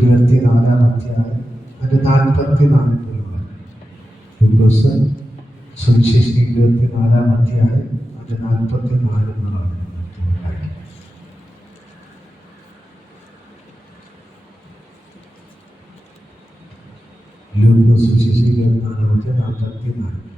24-ാം അധ്യായം അതിൻ്റെ 44 ലൂക്കോസ് സുവിശേഷം 24-ാം അധ്യായം അതിൻ്റെ 44 എന്നുള്ളതാണ്. ലൂക്കോസ് സുവിശേഷം 24-ാം അധ്യായം 44.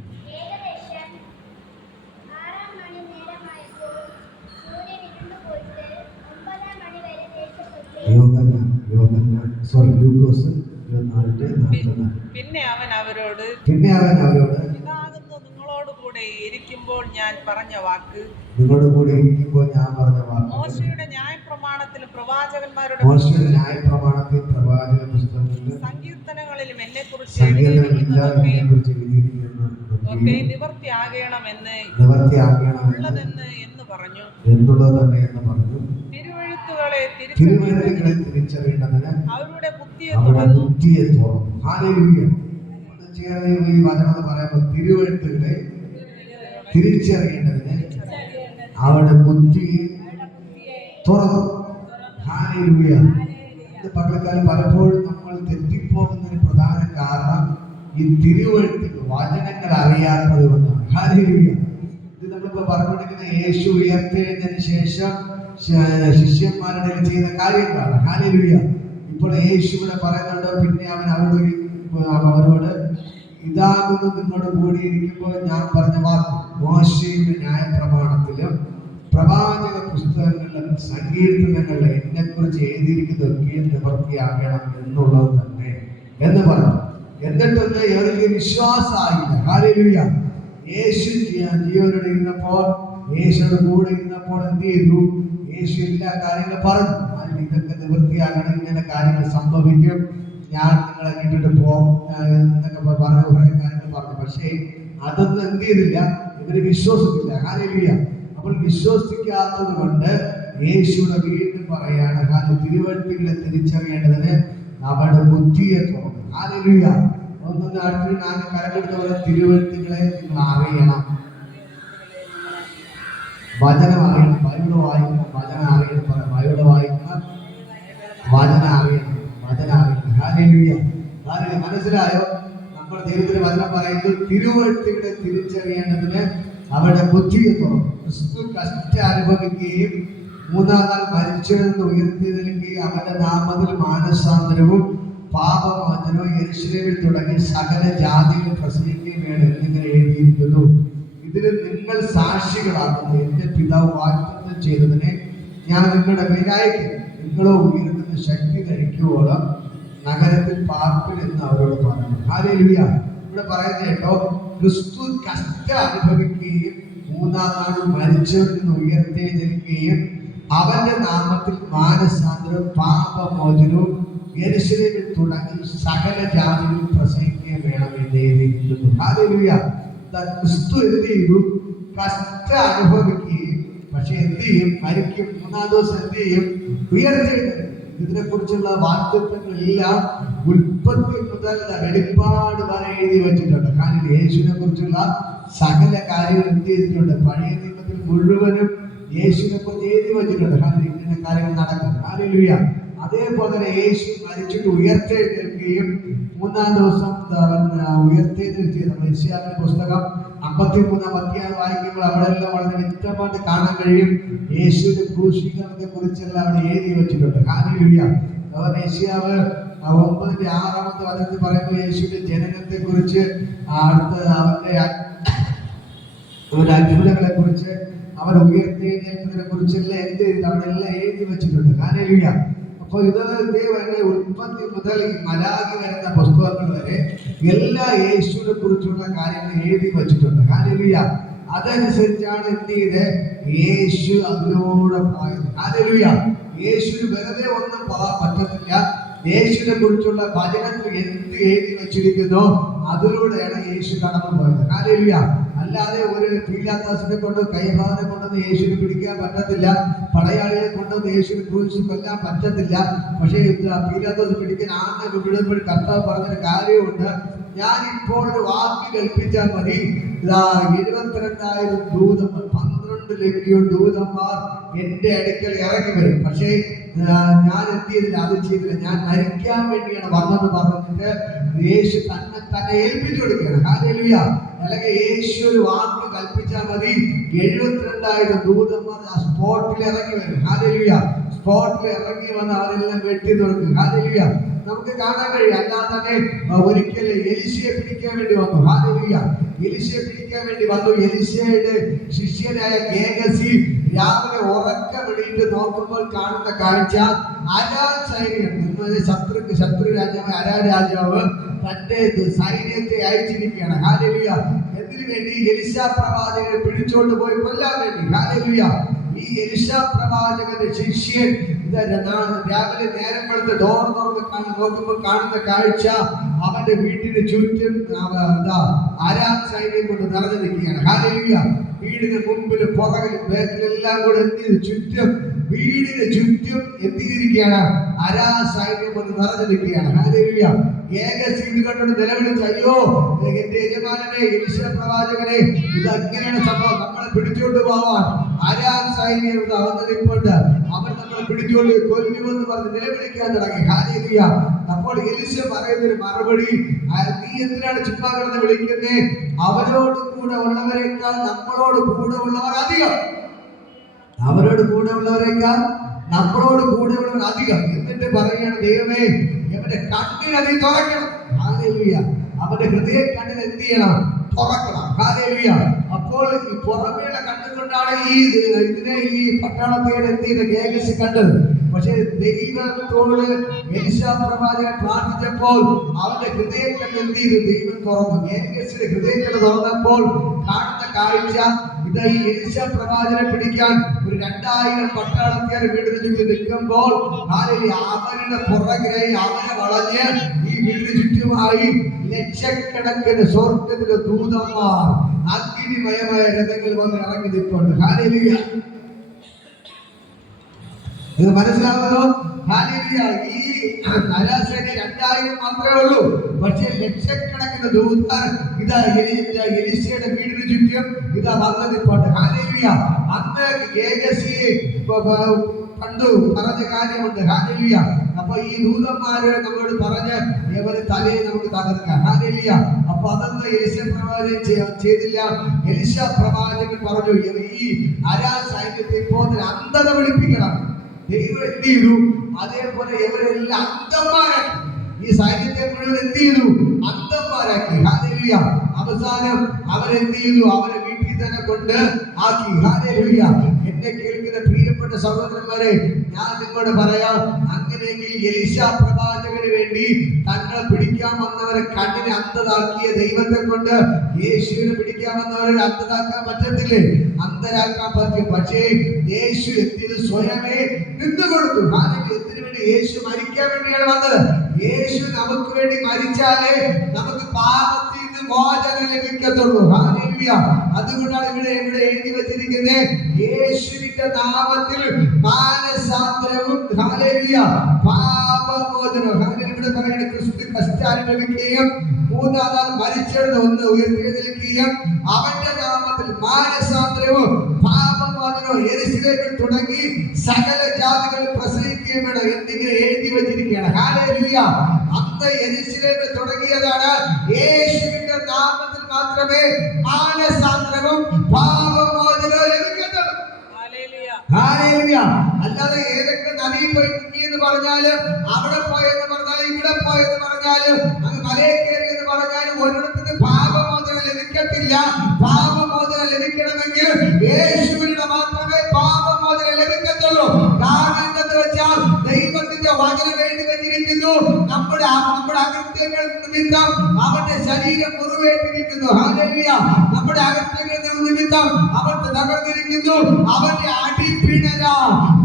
പിന്നെ അവൻ അവരോട് ഇതാകുന്നു നിങ്ങളോട് കൂടെ ഇരിക്കുമ്പോൾ ഞാൻ പറഞ്ഞ വാക്ക്, മോശയുടെ ന്യായപ്രമാണത്തിലും പ്രവാചകന്മാരുടെ സങ്കീർത്തനങ്ങളിലും എന്നെ കുറിച്ച് ഒക്കെ നിവർത്തിയാകണമെന്ന് ഉള്ളതെന്ന് എന്ന് പറഞ്ഞു. തിരുവെഴുത്തുകളെ തിരിച്ചറിയേണ്ടതിന് അവരുടെ ബുദ്ധിയെ തുറന്നു. ഈ വചനം പറയുമ്പോൾ തിരുവെഴുത്തുകളെ തിരിച്ചറിയേണ്ടതിന് അവരുടെ ബുദ്ധിയെ തുറന്നു. പകൽക്കാലം പലപ്പോഴും നമ്മൾ തെറ്റിപ്പോകുന്നതിന് പ്രധാന കാരണം ഈ തിരുവെഴുത്തുകൾ വചനങ്ങൾ അറിയാത്തത് കൊണ്ടാണ്. ഇത് നമ്മളിപ്പോ പറഞ്ഞുകൊണ്ടിരിക്കുന്ന യേശു ഉയർത്തെഴുന്നതിന് ശേഷം ശിഷ്യന്മാരുടെ ചെയ്ത കാര്യങ്ങളാണ്. ഹല്ലേലൂയ. ഇപ്പോൾ യേശു ഇവിടെ പറയുന്നുണ്ട്, പിന്നെ അവൻ അവരോട് ഇതാകുന്നു നിങ്ങളോട് കൂടിയിരിക്കുമ്പോൾ ഞാൻ പറഞ്ഞ വാക്ക്, മോശയുടെ ന്യായപ്രമാണത്തിലും പ്രവാചക പുസ്തകങ്ങളിലും സങ്കീർത്തനങ്ങളിലും എന്നെ കുറിച്ച് എഴുതിയിരിക്കുന്നതൊക്കെ നിവർത്തിയാകണം എന്നുള്ളത് തന്നെ എന്ന് പറഞ്ഞു. എന്നിട്ടൊന്ന് ഇവർക്ക് വിശ്വാസമായില്ല. ഹല്ലേലൂയ. യേശു ജീവനോട് ഇരുന്നപ്പോൾ, യേശുയുടെ കൂടെ ഇരുന്നപ്പോൾ എന്ത് ചെയ്തു? യേശു എല്ലാ കാര്യങ്ങളും പറഞ്ഞു. ഇതൊക്കെ നിവൃത്തിയാകണം, ഇങ്ങനെ കാര്യങ്ങൾ സംഭവിക്കും, ഞാൻ നിങ്ങളെ കേട്ടിട്ട് പോകും എന്നൊക്കെ പറഞ്ഞു കുറെ കാര്യങ്ങൾ പറഞ്ഞു. പക്ഷേ അതൊന്നും എന്ത് ചെയ്തില്ല, ഇവര് വിശ്വസിക്കില്ല. ഹല്ലേലൂയ. അപ്പോൾ വിശ്വസിക്കാത്തത് കൊണ്ട് യേശുവിടെ വീണ്ടും പറയാണ്, തിരുവെഴുത്തുകളെ തിരിച്ചറിയേണ്ടതിന് അവരുടെ ബുദ്ധിയെ തുറന്നു. ഹല്ലേലൂയ. ഒന്നൊന്ന് അടുത്ത് ഞാൻ കരമെടുത്ത പോലെ തിരുവെഴുത്തുകളെ നിങ്ങൾ അറിയണം. വചനം അറിയണം. ബൈബിള് വായിക്കണം, വചനം അറിയണം. പറയാം, ബൈബിള് വായിക്കണം, വചനം അറിയണം, വചനം അറിയണം. ഹല്ലേലൂയ. മനസ്സിലായോ? നമ്മൾ ദൈവത്തിന്റെ വചനം പറയുന്നത് തിരുവെഴുത്തുകളെ തിരിച്ചറിയേണ്ടതിന് അവരുടെ ബുദ്ധിയെ തുറന്നു. ക്രിസ്തു കഷ്ട അനുഭവിക്കുകയും 3-ാം നാൾ മരിച്ചെഴുന്ന് ഉയർത്തിയെഴുന്നേൽക്കുകയും അവന്റെ നാമത്തിൽ മാനസാന്തരവും പാപമോചനവും യെരൂശലേമിൽ തുടങ്ങി സകല ജാതികൾ പ്രസംഗിക്കുകയും വേണം എന്നിങ്ങനെ എഴുതിയിരിക്കുന്നു. ഇതിന് നിങ്ങൾ സാക്ഷികളാകുന്നു. എന്റെ പിതാവ് വാഗ്ദത്തം ചെയ്തതിനെ ഞാൻ നിങ്ങളുടെ മേലയക്കും. നിങ്ങളോ ഉയർത്തുന്ന ശക്തി ധരിക്കുവോളം നഗരത്തിൽ പാർപ്പിൽ എന്ന് അവരോട് പറഞ്ഞു. ഹല്ലേലൂയ. ഇവിടെ പറയുന്നത് കേട്ടോ, ക്രിസ്തു കഷ്ട അനുഭവിക്കുകയും 3-ാം നാൾ മരിച്ചവരിൽ നിന്ന് ഉയർത്തെഴുന്നേൽക്കുകയും അവന്റെ നാമത്തിൽ മാനസാന്തരവും പാപമോചനവും യെരൂശലേമിൽ തുടങ്ങി സകല ജാതികളിൽ പ്രസംഗിക്കുകയും വേണം എന്ന് എഴുതിയിരിക്കുന്നു. ഹല്ലേലൂയ. ക്രിസ്തു എന്ത് ചെയ്തു? കഷ്ട അനുഭവിക്കുകയും, പക്ഷെ എന്ത് ചെയ്യും? മരിക്കും. 3-ാം ദിവസം എന്ത് ചെയ്യും? ഉയർത്തെഴുന്നേൽക്കും. ഇതിനെ കുറിച്ചുള്ള വാഗ്ദത്തങ്ങളെല്ലാം ഉൽപ്പത്തി മുതൽ വെളിപ്പാട് വരെ എഴുതി വെച്ചിട്ടുണ്ട്. കാരണം യേശുവിനെ കുറിച്ചുള്ള സകല കാര്യങ്ങൾ എന്ത് ചെയ്തിട്ടുണ്ട്? പഴയ നിയമത്തിൽ മുഴുവനും യേശുവിനെ കുറിച്ച് എഴുതി വെച്ചിട്ടുണ്ട്. കാരണം ഇങ്ങനെ കാര്യങ്ങൾ നടക്കും. ഹല്ലേലൂയ. അതേപോലെ തന്നെ യേശു മരിച്ചിട്ട് ഉയർത്തെഴുന്നേൽക്കുകയും 3-ാം ദിവസം ഉയർത്തെഴുന്നേൽക്കുകയും, നമ്മൾ യെശയ്യാവിന്റെ പുസ്തകം 53-ാം അധ്യായം വായിക്കുമ്പോൾ അവിടെ എല്ലാം വളരെ വ്യക്തമായിട്ട് കാണാൻ കഴിയും. യേശുവിന്റെ ക്രൂശീകരണത്തെ കുറിച്ചെല്ലാം അവിടെ എഴുതി വെച്ചിട്ടുണ്ട്. ഹല്ലേലൂയ. യെശയ്യാവ് 9-ാമത്തെ വചനത്തിൽ പറയുമ്പോൾ യേശുവിന്റെ ജനനത്തെ കുറിച്ച്, അടുത്ത അവന്റെ അത്ഭുതങ്ങളെ കുറിച്ച്, അവർ ഉയർത്തെഴുന്നേൽക്കുന്നതിനെ കുറിച്ചെല്ലാം എന്ത് ചെയ്തു? അവിടെ എല്ലാം എഴുതി വെച്ചിട്ടുണ്ട്. ഹല്ലേലൂയ. അപ്പോൾ ഇത് ഉൽപ്പത്തി മുതൽ മലാഖി വരുന്ന പുസ്തകങ്ങൾ വരെ എല്ലാ യേശുവിനെ കുറിച്ചുള്ള കാര്യങ്ങൾ എഴുതി വെച്ചിട്ടുണ്ട്. ഹല്ലേലൂയ. അതനുസരിച്ചാണ് എന്ത് ചെയ്ത് യേശു അതിലൂടെ പോയത്. ഹല്ലേലൂയ. യേശുവിന് വെറുതെ ഒന്നും പോകാൻ പറ്റത്തില്ല. യേശുവിനെ കുറിച്ചുള്ള വചനത്തിൽ എന്ത് എഴുതി വെച്ചിരിക്കുന്നോ അതിലൂടെയാണ് യേശു കടന്നു പോയത്. ഹല്ലേലൂയ. അല്ലാതെ ഒരു പീലാത്തോസിനെ കൊണ്ട് കൈഭാവനെ കൊണ്ടൊന്ന് യേശുവിനെ പിടിക്കാൻ പറ്റത്തില്ല. പടയാളികളെ കൊണ്ടൊന്ന് യേശുവിനെ ക്രൂശിച്ച് കൊല്ലാൻ പറ്റത്തില്ല. പക്ഷേ പീലാത്തോസ് പിടിക്കാൻ ആദ്യം വിടുമ്പോൾ കർത്താവ് പറഞ്ഞൊരു കാര്യമുണ്ട്, ഞാൻ ഇപ്പോൾ ഒരു വാക്ക് കൽപ്പിച്ചാൽ മതി, 72,000 ദൂതന്മാർ, 12 12 ദൂതന്മാർ എന്റെ അടുക്കൽ ഇറങ്ങി വരും. പക്ഷേ ഞാൻ എന്ത് ചെയ്തില്ല, അത് ചെയ്തില്ല, ഞാൻ മരിക്കാൻ വേണ്ടിയാണ് വന്നത് പറഞ്ഞിട്ട് യേശു തന്നെ ഏൽപ്പിച്ചു കൊടുക്കുകയാണ്. ഹല്ലേലൂയ. അല്ലെങ്കിൽ യേശു ഒരു വാക്ക് കൽപ്പിച്ചാൽ മതി, 72,000 ദൂതന്മാർ ആ സ്പോട്ടിൽ ഇറങ്ങി വരും. ഹല്ലേലൂയ. സ്പോട്ടിൽ ഇറങ്ങി വന്ന് അവരെല്ലാം വെട്ടി തുറക്കും. ഹല്ലേലൂയ. നമുക്ക് കാണാൻ കഴിയും. അല്ലാതെ തന്നെ ഒരിക്കൽ എലിശയെ പിടിക്കാൻ വേണ്ടി വന്നു. ഹല്ലേലൂയ. എലിശയെ പിടിക്കാൻ വേണ്ടി വന്നു. എലിശയുടെ ശിഷ്യനായ ഗേഹസി രാവിലെ ഉറക്കമെണീറ്റ് നോക്കുമ്പോൾ കാണുന്ന കാഴ്ച, അരാം സൈന്യം, ശത്രു രാജാവായ അരാം രാജാവ് തന്റെ സൈന്യത്തെ അയച്ചിരിക്കുകയാണ്. ഹല്ലേലൂയ. എന്തിനു വേണ്ടി? എലിശാ പ്രവാചകനെ പിടിച്ചോണ്ട് പോയി കൊല്ലാൻ വേണ്ടി. ഹല്ലേലൂയ. ഈ എലിശാ പ്രവാചകന്റെ ശിഷ്യൻ രാവിലെ നേരം വെളുത്ത് ഡോർ തുറന്ന് നോക്കുമ്പോൾ കാണുന്ന കാഴ്ച, അവന്റെ വീട്ടിന് ചുറ്റും അരാം സൈന്യം കൊണ്ട് നിറഞ്ഞു നിൽക്കുകയാണ്. ഹല്ലേലൂയ. വീടിന് മുമ്പിലും പുറകിലും ബാക്കിലെല്ലാം കൂടെ എന്ത് ചെയ്ത് ചുറ്റും, വീടിന് ചുറ്റും എത്തിയിരിക്കുകയാണ്. അരാം സൈന്യം കൊണ്ട് നിറഞ്ഞു നിൽക്കുകയാണ്. ഹല്ലേലൂയ. ഗേഹസി ഇത് കണ്ടോണ്ട് നിലവിളിച്ച്, അയ്യോ എന്റെ യജമാനനെ, എലിശാ പ്രവാചകനെ, ഇത് അങ്ങനെയാണ് സംഭവം, നമ്മളെ പിടിച്ചോണ്ട് പോവാൻ അരാം സൈന്യം അവതരിപ്പുണ്ട്, അവർ നമ്മളെ പിടിച്ചോണ്ട് കൊല്ലുമെന്ന് പറഞ്ഞ് നിലവിളിക്കാൻ തുടങ്ങി. ഹല്ലേലൂയ. അപ്പോൾ എലിശ പറയുന്നൊരു മറുപടി, നീ എന്തിനാണ് ചുമ്മാ കിടന്ന് വിളിക്കുന്നേ? അവരോട് കൂടെ ഉള്ളവരെക്കാൾ നമ്മളോട് കൂടെ ഉള്ളവർ അധികം. അവരോട് കൂടെ ഉള്ളവരെക്കാൾ നമ്മളോട് കൂടെ ഉള്ളവർ അധികം. എന്നിട്ട് പറയുകയാണ്, ദൈവമേ അവന്റെ കണ്ണിന് നീ തുറക്കണം. ഹല്ലേലൂയ. അവന്റെ ഹൃദയ കണ്ണിന് എന്ത് ചെയ്യണം? തുറക്കണം. ഹല്ലേലൂയ. അപ്പോൾ ഈ പുറമേയുള്ള കണ്ടുകൊണ്ടാണ് ഇതിനെ ഈ പട്ടാളത്തെ എന്ത് ചെയ്ത ഗേഹസി കണ്ടത്. പക്ഷേ ദൈവത്തോട് എലിശാ പ്രവാചകൻ പ്രാർത്ഥിച്ചപ്പോൾ അവന്റെ ഹൃദയക്കണ്ണ് എന്ത് ചെയ്തു? ദൈവം തുറന്നു. ഗേഹസിയുടെ ഹൃദയക്കണ്ണ് തുറന്നപ്പോൾ കാണുന്ന കാഴ്ച, ഇത് ഈ എലിശാ പ്രവാചകനെ പിടിക്കാൻ ഒരു 2000 പട്ടാളക്കാർ വീടിന് ചുറ്റും നിൽക്കുമ്പോൾ അവരുടെ പുറകിലായി അവരെ വളഞ്ഞ് ഈ വീടിന് ചുറ്റുമായി ലക്ഷക്കണക്കിന് സ്വർഗ്ഗത്തിലെ ദൂതന്മാർ അഗ്നിമയമായ രഥങ്ങൾ വന്ന് ഇറങ്ങി നിൽപ്പുണ്ട്. ഹല്ലേലൂയ. ഇത് മനസ്സിലാവുന്നോ? ഹല്ലേലൂയ. ഈ അരാസേന 2000 മാത്രമേ ഉള്ളൂ. പക്ഷേ ലക്ഷക്കണക്കിന് ദൂതർ ഇതാ എലിശയുടെ വീടിന് ചുറ്റും ഇതാ വന്ന് നിൽപ്പുണ്ട്. ഹല്ലേലൂയ. അന്ന് ഗേഹസി കണ്ടു പറഞ്ഞ കാര്യമുണ്ട്. ഹല്ലേലൂയ. അപ്പൊ ഈ ദൂതന്മാര് നമ്മളോട് പറഞ്ഞ് ഇവര് തലയെ നമുക്ക് തകർക്കാം. ഹല്ലേലൂയ. അപ്പൊ അതൊന്നും എലിശാ പ്രവാചകൻ ചെയ്തില്ല. എലിശാ പ്രവാചകൻ പറഞ്ഞു, ഈ അരാം സൈന്യത്തെ ഇപ്പോൾ അന്ധത വിളിപ്പിക്കണം. ദൈവം എന്ത് ചെയ്തു? അതേപോലെ ഇവരെല്ലാം അന്ധന്മാരാക്കി. ഈ സൈന്യത്തെ മുഴുവൻ എന്ത് ചെയ്തു? അന്ധന്മാരാക്കി. ഹല്ലേലൂയ. അവസാനം അവരെന്ത് ചെയ്തു? അവരെ വീട്ടിൽ തന്നെ കൊണ്ട് ആക്കി. ഹല്ലേലൂയ. എന്നെ കേൾക്കുന്ന പ്രിയപ്പെട്ട സഹോദരന്മാരെ, ഞാൻ നിങ്ങളോട് പറയാം, അങ്ങനെയെങ്കിൽ എലിശാ പ്രവാചകന് വേണ്ടി തങ്ങളെ പിടിക്കാൻ വന്നവരെ കണ്ണിനെ അന്ധതാക്കിയ ദൈവത്തെ കൊണ്ട് യേശുവിനെ പിടിക്കാൻ വന്നവരെ അന്ധതാക്കാൻ പറ്റത്തില്ലേ? അന്ധരാക്കാൻ പറ്റും. പക്ഷേ യേശു എത്തിയത് സ്വയമേ നിന്നു കൊടുത്തു. എന്തിനു വേണ്ടി? യേശു മരിക്കാൻ വേണ്ടിയാണ് വന്നത്. യേശു നമുക്ക് വേണ്ടി മരിച്ചാലേ നമുക്ക് പാപത്തിൽ നിന്ന് മോചനം ലഭിക്കത്തുള്ളൂ. ഹല്ലേലൂയ. അതുകൊണ്ടാണ് ഇവിടെ എഴുതി വെച്ചിരിക്കുന്നത്, യേശുവിന്റെ നാമത്തിൽ മാനസാന്തരവും ഹല്ലേലൂയ പാപമോചനവും. ഹല്ലേലൂയ. ഇവിടെ പറയുന്നത് ക്രിസ്തു കഷ്ടാനം ലഭിക്കുകയും മൂന്നാം നാൾ മരിച്ചെഴുന്ന ഉയർത്തെഴുന്നേൽക്കുകയും അവന്റെ നാമത്തിൽ മാനസാന്തരവും പാപമോചനവും യെരൂശലേമിൽ തുടങ്ങി സകല ജാതികളിൽ പ്രസംഗിക്കുകയും വേണം എന്നിങ്ങനെ എഴുതി വെച്ചിരിക്കുകയാണ്. ഹല്ലേലൂയ. അന്ന് യെരൂശലേമിൽ തുടങ്ങിയതാണ്. യേശുവിന്റെ നാമത്തിൽ മാത്രമേ മാനസാന്തരവും പാപമോചനവും ലഭിക്കത്തുള്ളൂ. ഹല്ലേലൂയ. അല്ലാതെ ഏതൊക്കെ നദിയിൽ പോയി മുങ്ങിയെന്ന് പറഞ്ഞാലും, അവിടെ പോയെന്ന് പറഞ്ഞാലും, ഇവിടെ പോയെന്ന് പറഞ്ഞാലും, അങ്ങ് മലയിൽ കയറി എന്ന് പറഞ്ഞാലും ഒരിടത്തിന് പാപമോചനം ലഭിക്കത്തില്ല. പാപമോചനം ലഭിക്കണമെങ്കിൽ യേശുവിന്റെ മാത്രമേ പാപമോചനം ലഭിക്കത്തുള്ളൂ. കാരണം എന്തെന്ന് വെച്ചാൽ ദൈവത്തിന്റെ വചനം എഴുതി വെച്ചിരിക്കുന്നു, നമ്മുടെ അകൃത്യങ്ങൾ നിമിത്തം അവന്റെ ശരീരം മുറിവേറ്റിരിക്കുന്നു. ഹല്ലേലൂയ. നമ്മുടെ അകൃത്യങ്ങൾ നിമിത്തം അവൻ തകർന്നിരിക്കുന്നു. അവന്റെ അടിപ്പിണരാ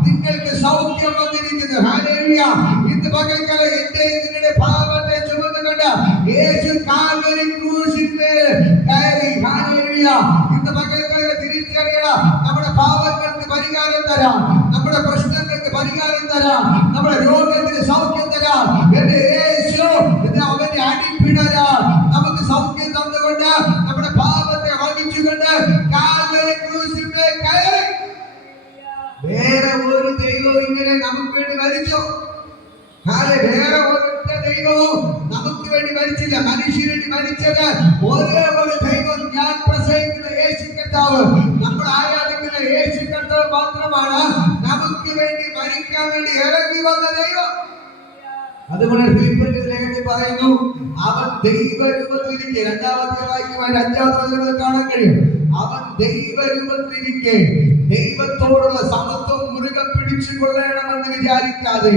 നിങ്ങൾക്ക് സൗഖ്യം വന്നിരിക്കുന്നു. ഹല്ലേലൂയ. ഇന്ന് പകൽക്കാലം എന്റെ നിങ്ങളുടെ പാപത്തെ ചുമന്നുകൊണ്ട് യേശു കാൽവരി ക്രൂശിന്മേൽ കയറി. ഹല്ലേലൂയ. ഇന്ന് പകൽക്കാലം തിരിച്ചറിയണം, നമ്മുടെ പാപങ്ങൾക്ക് പരിഹാരം തരാം, നമ്മുടെ പ്രശ്നങ്ങൾക്ക് പരിഹാരം തരാം, നമ്മുടെ രോഗത്തിന് സൗഖ്യം തരാം. എന്റെ യേശു അവന്റെ അടിപ്പിണരാ നമുക്ക് സൗഖ്യം തന്നുകൊണ്ട് നമ്മുടെ പാപത്തെ വഹിച്ചുകൊണ്ട് കാൽവരി ക്രൂശിന്മേൽ കയറി. വേറെ ഒരൊറ്റ ദൈവവും നമുക്ക് വേണ്ടി മരിച്ചില്ല. മനുഷ്യന് വേണ്ടി മരിച്ചത് ഒരേ ഒരു ദൈവം, ഞാൻ പ്രസംഗിക്കുന്ന യേശു കർത്താവ്, നമ്മൾ ആരാധിക്കുന്ന യേശു കർത്താവ് മാത്രമാണ് നമുക്ക് വേണ്ടി മരിക്കാൻ വേണ്ടി ഇറങ്ങി വന്ന ദൈവം. അതുകൊണ്ട് ഫിലിപ്പിയർ ലേഖനത്തിൽ പറയുന്നു, അവൻ ദൈവരൂപത്തിലിരിക്കെ, രണ്ടാമത്തെ വായിക്കുവാൻ 5-ാമത്തെ വചനത്തിൽ കാണാൻ കഴിയും. അവൻ ദൈവരൂപത്തിലിരിക്കെ ദൈവത്തോടുള്ള സമത്വം മുറുകെ പിടിച്ചു കൊള്ളണമെന്ന് വിചാരിക്കാതെ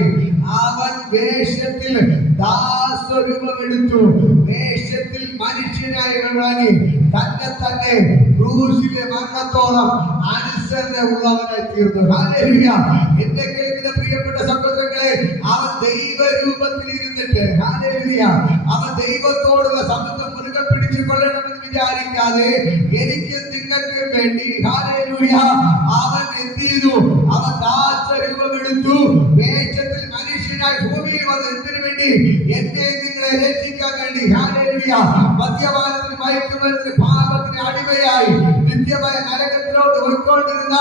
അവൻ വേഷത്തിൽ ദാസരൂപമെടുത്തു. വേഷത്തിൽ മനുഷ്യനായി ഇറങ്ങി തന്നെ ക്രൂശിലെ മരണത്തോളം അനുസരണമുള്ളവനായി തീർന്നു. ഹല്ലേലൂയ. എന്നെ കേൾക്കുന്ന പ്രിയപ്പെട്ട സഹോദരങ്ങളെ, അവൻ ദൈവരൂപത്തിൽ ഇരുന്നിട്ട്, ഹല്ലേലൂയ, അവൻ ദൈവത്തോടുള്ള സമത്വം മുറുകെ പിടിച്ചു കൊള്ളണമെന്ന് വിചാരിക്കാതെ എനിക്ക് നിങ്ങൾക്ക് വേണ്ടി, ഹല്ലേലൂയ, അവൻ എന്ത് ചെയ്തു? അവൻ ദാസരൂപമെടുത്തു. വേഷത്തിൽ മനുഷ്യനായി ഭൂമിയിൽ വന്ന് എന്തിനു വേണ്ടി? എന്നെ നിങ്ങളെ രക്ഷിക്കാൻ വേണ്ടി. ഹല്ലേലൂയ. മദ്യപാനത്തിന്, മയക്കുമരുന്നിന്, പാപത്തിന് അടിമയായി നിത്യമായ നരകത്തിലോട്ട് പോയിക്കൊണ്ടിരുന്ന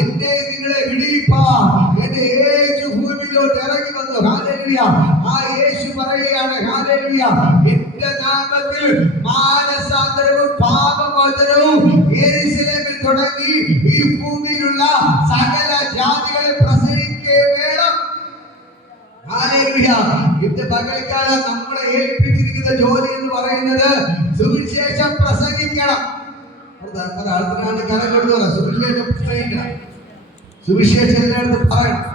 എന്നെ നിങ്ങളെ വിടിയിപ്പാൻ എന്റെ യേശു ഭൂമിയിലോട്ട് ഇറങ്ങി വന്നു. ഹല്ലേലൂയ. ആ യേശു പറയുകയാണ്, ഹല്ലേലൂയ, എന്റെ നാമത്തിൽ മാനസാന്തരവും പാപമോചനവും യെരൂശലേമിൽ തുടങ്ങി ഈ ഭൂമിയിലുള്ള സകല ജാതികളെ പ്രസംഗിക്കേ വേണം. ഹല്ലേലൂയ. ഇന്ന് പകൽക്കാലം നമ്മളെ ഏൽപ്പിച്ചിരിക്കുന്ന ജോലി എന്ന് പറയുന്നത് സുവിശേഷം പ്രസംഗിക്കണം. ആൾക്കാരാണ് കരം കൊടുത്തു പറ, സുവിശേഷം പ്രസംഗിക്കണം. സുവിശേഷം എല്ലായിടത്തും പറയണം.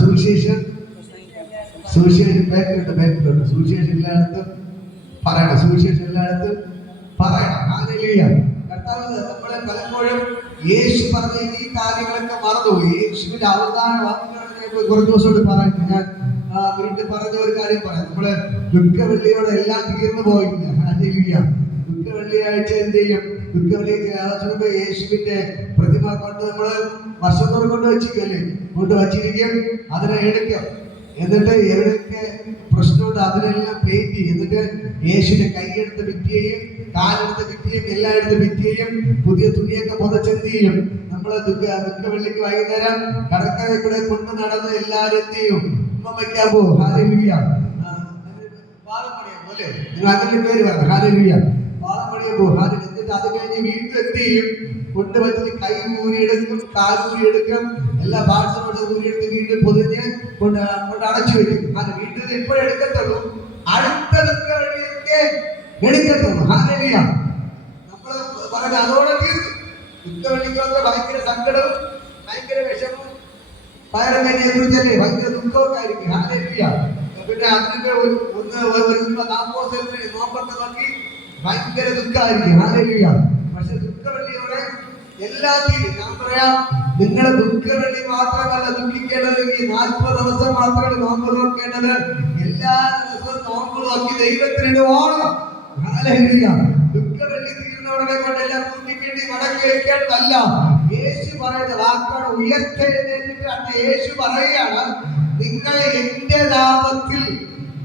സുവിശേഷം ബാക്കിലോട്ട് സുവിശേഷം എല്ലായിടത്തും പറയണം. സുവിശേഷം എല്ലായിടത്തും പറയണം. ഹല്ലേലൂയ. കർത്താവ് നമ്മളെ പലപ്പോഴും യേശു പറഞ്ഞ ഈ കാര്യങ്ങളൊക്കെ മറന്നുപോയി. യേശുവിന്റെ അവസാന വാക്കുകളെ കുറച്ച് ദിവസമായിട്ട് പറയുന്നു. ഞാൻ വീട്ടിൽ പറഞ്ഞ ഒരു കാര്യം പറയാം. നമ്മള് ദുഃഖവെള്ളിയോടെ എല്ലാം തീർന്നു പോയില്ല. ഹല്ലേലൂയ. ദുഃഖവെള്ളിയാഴ്ച എന്ത് ചെയ്യും? ദുഃഖവെള്ളിയാഴ്ച യേശുവിന്റെ പ്രതിമ കൊണ്ട് നമ്മള് വർഷത്തോട് കൊണ്ട് വെച്ചിരിക്കല്ലേ, കൊണ്ട് വച്ചിരിക്കും. അതിനെ എടുക്കും. എന്നിട്ട് എവിടെയൊക്കെ പ്രശ്നമുണ്ട് അതിനെല്ലാം പെയിന്റ് ചെയ്യും. എന്നിട്ട് യേശുവിന്റെ കൈയെടുത്ത് ഭിത്തിയെയും കാലെടുത്ത് ഭിത്തിയും എല്ലായിടത്തും ഭിത്തിയെയും പുതിയ തുണിയൊക്കെ പുതച്ചെന്ത് ചെയ്യും? നമ്മള് ദുഃഖവെള്ളിക്ക് വൈകുന്നേരം കടക്കരെ കൂടെ കൊണ്ട് നടന്ന് എല്ലാവരും എന്ത് ചെയ്യും? ഉമ്മ വയ്ക്കാൻ പോകും. ഹല്ലേലൂയ. പാലമണിയാ പോലെ നിങ്ങൾ അങ്ങനെ പേര് പറഞ്ഞു. ഹല്ലേലൂയ. പാലമണിയെ പോകും. എന്നിട്ട് അത് കഴിഞ്ഞ് വീട്ടിൽ എന്ത് ചെയ്യും? കൊണ്ടുവച്ചിട്ട് കൈ ഊരിയെടുക്കും, കാൽ ഊരിയെടുക്കും, എല്ലാ പാർട്സും ഊരിയെടുത്ത് വീട്ടിൽ പൊതിഞ്ഞ് കൊണ്ട് അടച്ചു വെക്കും. അത് വീട്ടിൽ എപ്പോഴും എടുക്കത്തുള്ളൂ, അടുത്ത ദുഃഖവെള്ളിയൊക്കെ എടുക്കത്തുള്ളൂ. ഹല്ലേലൂയ. നമ്മള് പറഞ്ഞ അതോടെ തീർന്നു. ദുഃഖവെള്ളിക്ക് വന്ന ഭയങ്കര സങ്കടവും ഭയങ്കര വിഷമവും പയറുകഞ്ഞിയെ കുറിച്ചല്ലേ ഭയങ്കര ദുഃഖമൊക്കെ ആയിരിക്കും. ഹല്ലേലൂയ. പിന്നെ അതിനൊക്കെ നോമ്പൊക്കെ നോക്കി ഭയങ്കര ദുഃഖമായിരിക്കും. ഹല്ലേലൂയ. പക്ഷെ ദുഃഖവെള്ളിയോടെ എല്ലാം തീരും. ഞാൻ പറയാം, നിങ്ങളെ ദുഃഖവെള്ളി മാത്രമല്ല ദുഃഖിക്കേണ്ടതെങ്കിൽ 40 ദിവസം മാത്രമേ നോമ്പ് നോക്കേണ്ടത്. എല്ലാ ദിവസവും നോമ്പ് നോക്കി ദൈവത്തിന് ഓണം. ഹല്ലേലൂയ. ദുഃഖവെള്ളി തീരുന്ന ഉടനെ കൊണ്ടെല്ലാം കൂട്ടിക്കേണ്ടി മടക്കി വെക്കേണ്ടതല്ല. യേശു പറയുന്ന വാക്കാണ് ഉയർത്തെഴുന്നേറ്റിട്ട് അന്ന് യേശു പറയുകയാണ്, നിങ്ങൾ എന്റെ നാമത്തിൽ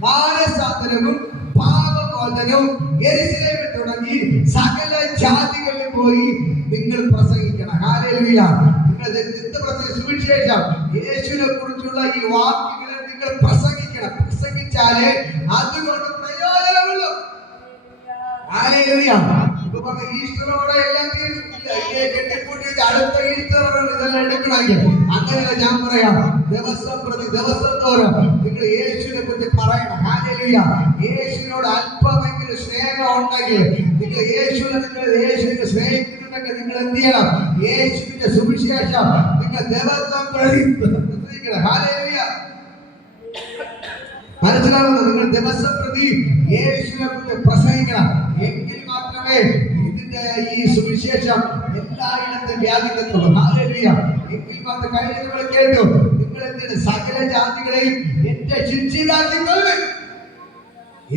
മാനസാന്തരവും പാപമോചനവും യെരൂശലേമിൽ തുടങ്ങി സകല ജാതികളിൽ പോയി നിങ്ങൾ പ്രസംഗിക്കണം. ഹല്ലേലൂയ. നിങ്ങൾ എന്ത് പ്രസംഗിക്കും? സുവിശേഷം യേശുവിനെ കുറിച്ചുള്ള ഈ വാക്കുകളെ നിങ്ങൾ പ്രസംഗിക്കണം. പ്രസംഗിച്ചാലേ അതുകൊണ്ട് പ്രയോജനമുള്ളൂ. ഹല്ലേലൂയ. ഇപ്പൊ പറഞ്ഞ ഈസ്റ്ററോടെ എല്ലാം കെട്ടിക്കൂട്ടി അടുത്ത ഈസ്റ്ററോടെ ഇതെല്ലാം എടുക്കണമെങ്കിൽ അങ്ങനെയല്ല. ഞാൻ പറയാം, ദിവസം പ്രതി ദിവസം തോറും നിങ്ങൾ യേശുവിനെ കുറിച്ച് പറയണം. ഹല്ലേലൂയ. യേശുവിനോട് അല്പമെങ്കിലും സ്നേഹം ഉണ്ടെങ്കിൽ നിങ്ങൾ യേശുവിനെ സ്നേഹിക്കുന്നുണ്ടെങ്കിൽ നിങ്ങൾ എന്ത് ചെയ്യണം? യേശുവിന്റെ സുവിശേഷം നിങ്ങൾ ദിവസം പ്രതി പ്രസംഗിക്കണം. ഹല്ലേലൂയ. മനസ്സിലാവുന്നത്? നിങ്ങൾ ദിവസം പ്രതി യേശുവിനെ കുറിച്ച് പ്രസംഗിക്കണം. എങ്കിൽ മാത്രമേ ഇതിന്റെ ഈ സുവിശേഷം എല്ലായിടത്തും വ്യാപിക്കത്തുള്ളൂ. ഹല്ലേലൂയ. എങ്കിൽ മാത്രം കഴിഞ്ഞ നമ്മൾ കേട്ടു, നിങ്ങൾ എന്തിന് സകല ജാതികളെയും എന്റെ ശിഷ്യരാക്കിക്കൊള്ളുവിൻ.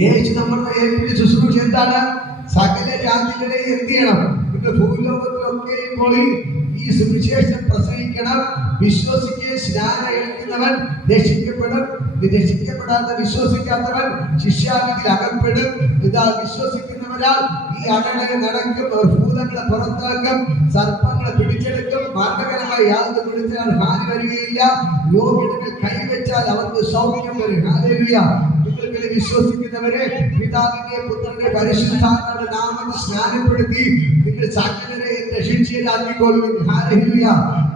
യേശു നമ്മളെ ഏൽപ്പിച്ച ശുശ്രൂഷ എന്താണ്? സകല ജാതികളെയും എന്ത് ചെയ്യണം? നിങ്ങൾ ഭൂലോകത്തിലൊക്കെ പോയി ഈ സുവിശേഷം പ്രസംഗിക്കണം. വിശ്വസിക്കുകയും സ്നാനം ഏൽക്കുന്നവൻ രക്ഷിക്കപ്പെടും. രക്ഷിക്കപ്പെടാത്ത വിശ്വസിക്കാത്തവൻ ശിക്ഷാവിധിയിൽ അകപ്പെടും. ഇതാ വിശ്വസിക്കുന്നവൻ പ്രാർത്ഥിക്കുന്നവരാൽ ഈ അടനെ നടക്കും, ഭൂതങ്ങളെ പുറത്താക്കും, സർപ്പങ്ങളെ പിടിച്ചെടുക്കും, മാർഗകരമായി യാതൊരു പിടിച്ചാൽ ഹാനി വരികയില്ല, രോഗികൾ കൈവച്ചാൽ അവർക്ക് സൗഖ്യം വരും. ഹല്ലേലൂയ. നിങ്ങൾക്ക് വിശ്വസിക്കുന്നവരെ പിതാവിന്റെ പുത്രന്റെ പരിശുദ്ധാത്മാവിന്റെ നാമത്തിൽ സ്നാനപ്പെടുത്തി നിങ്ങൾ സകലരെ എന്റെ ശിഷ്യരാക്കിക്കൊള്ളുവിൻ. ഹല്ലേലൂയ.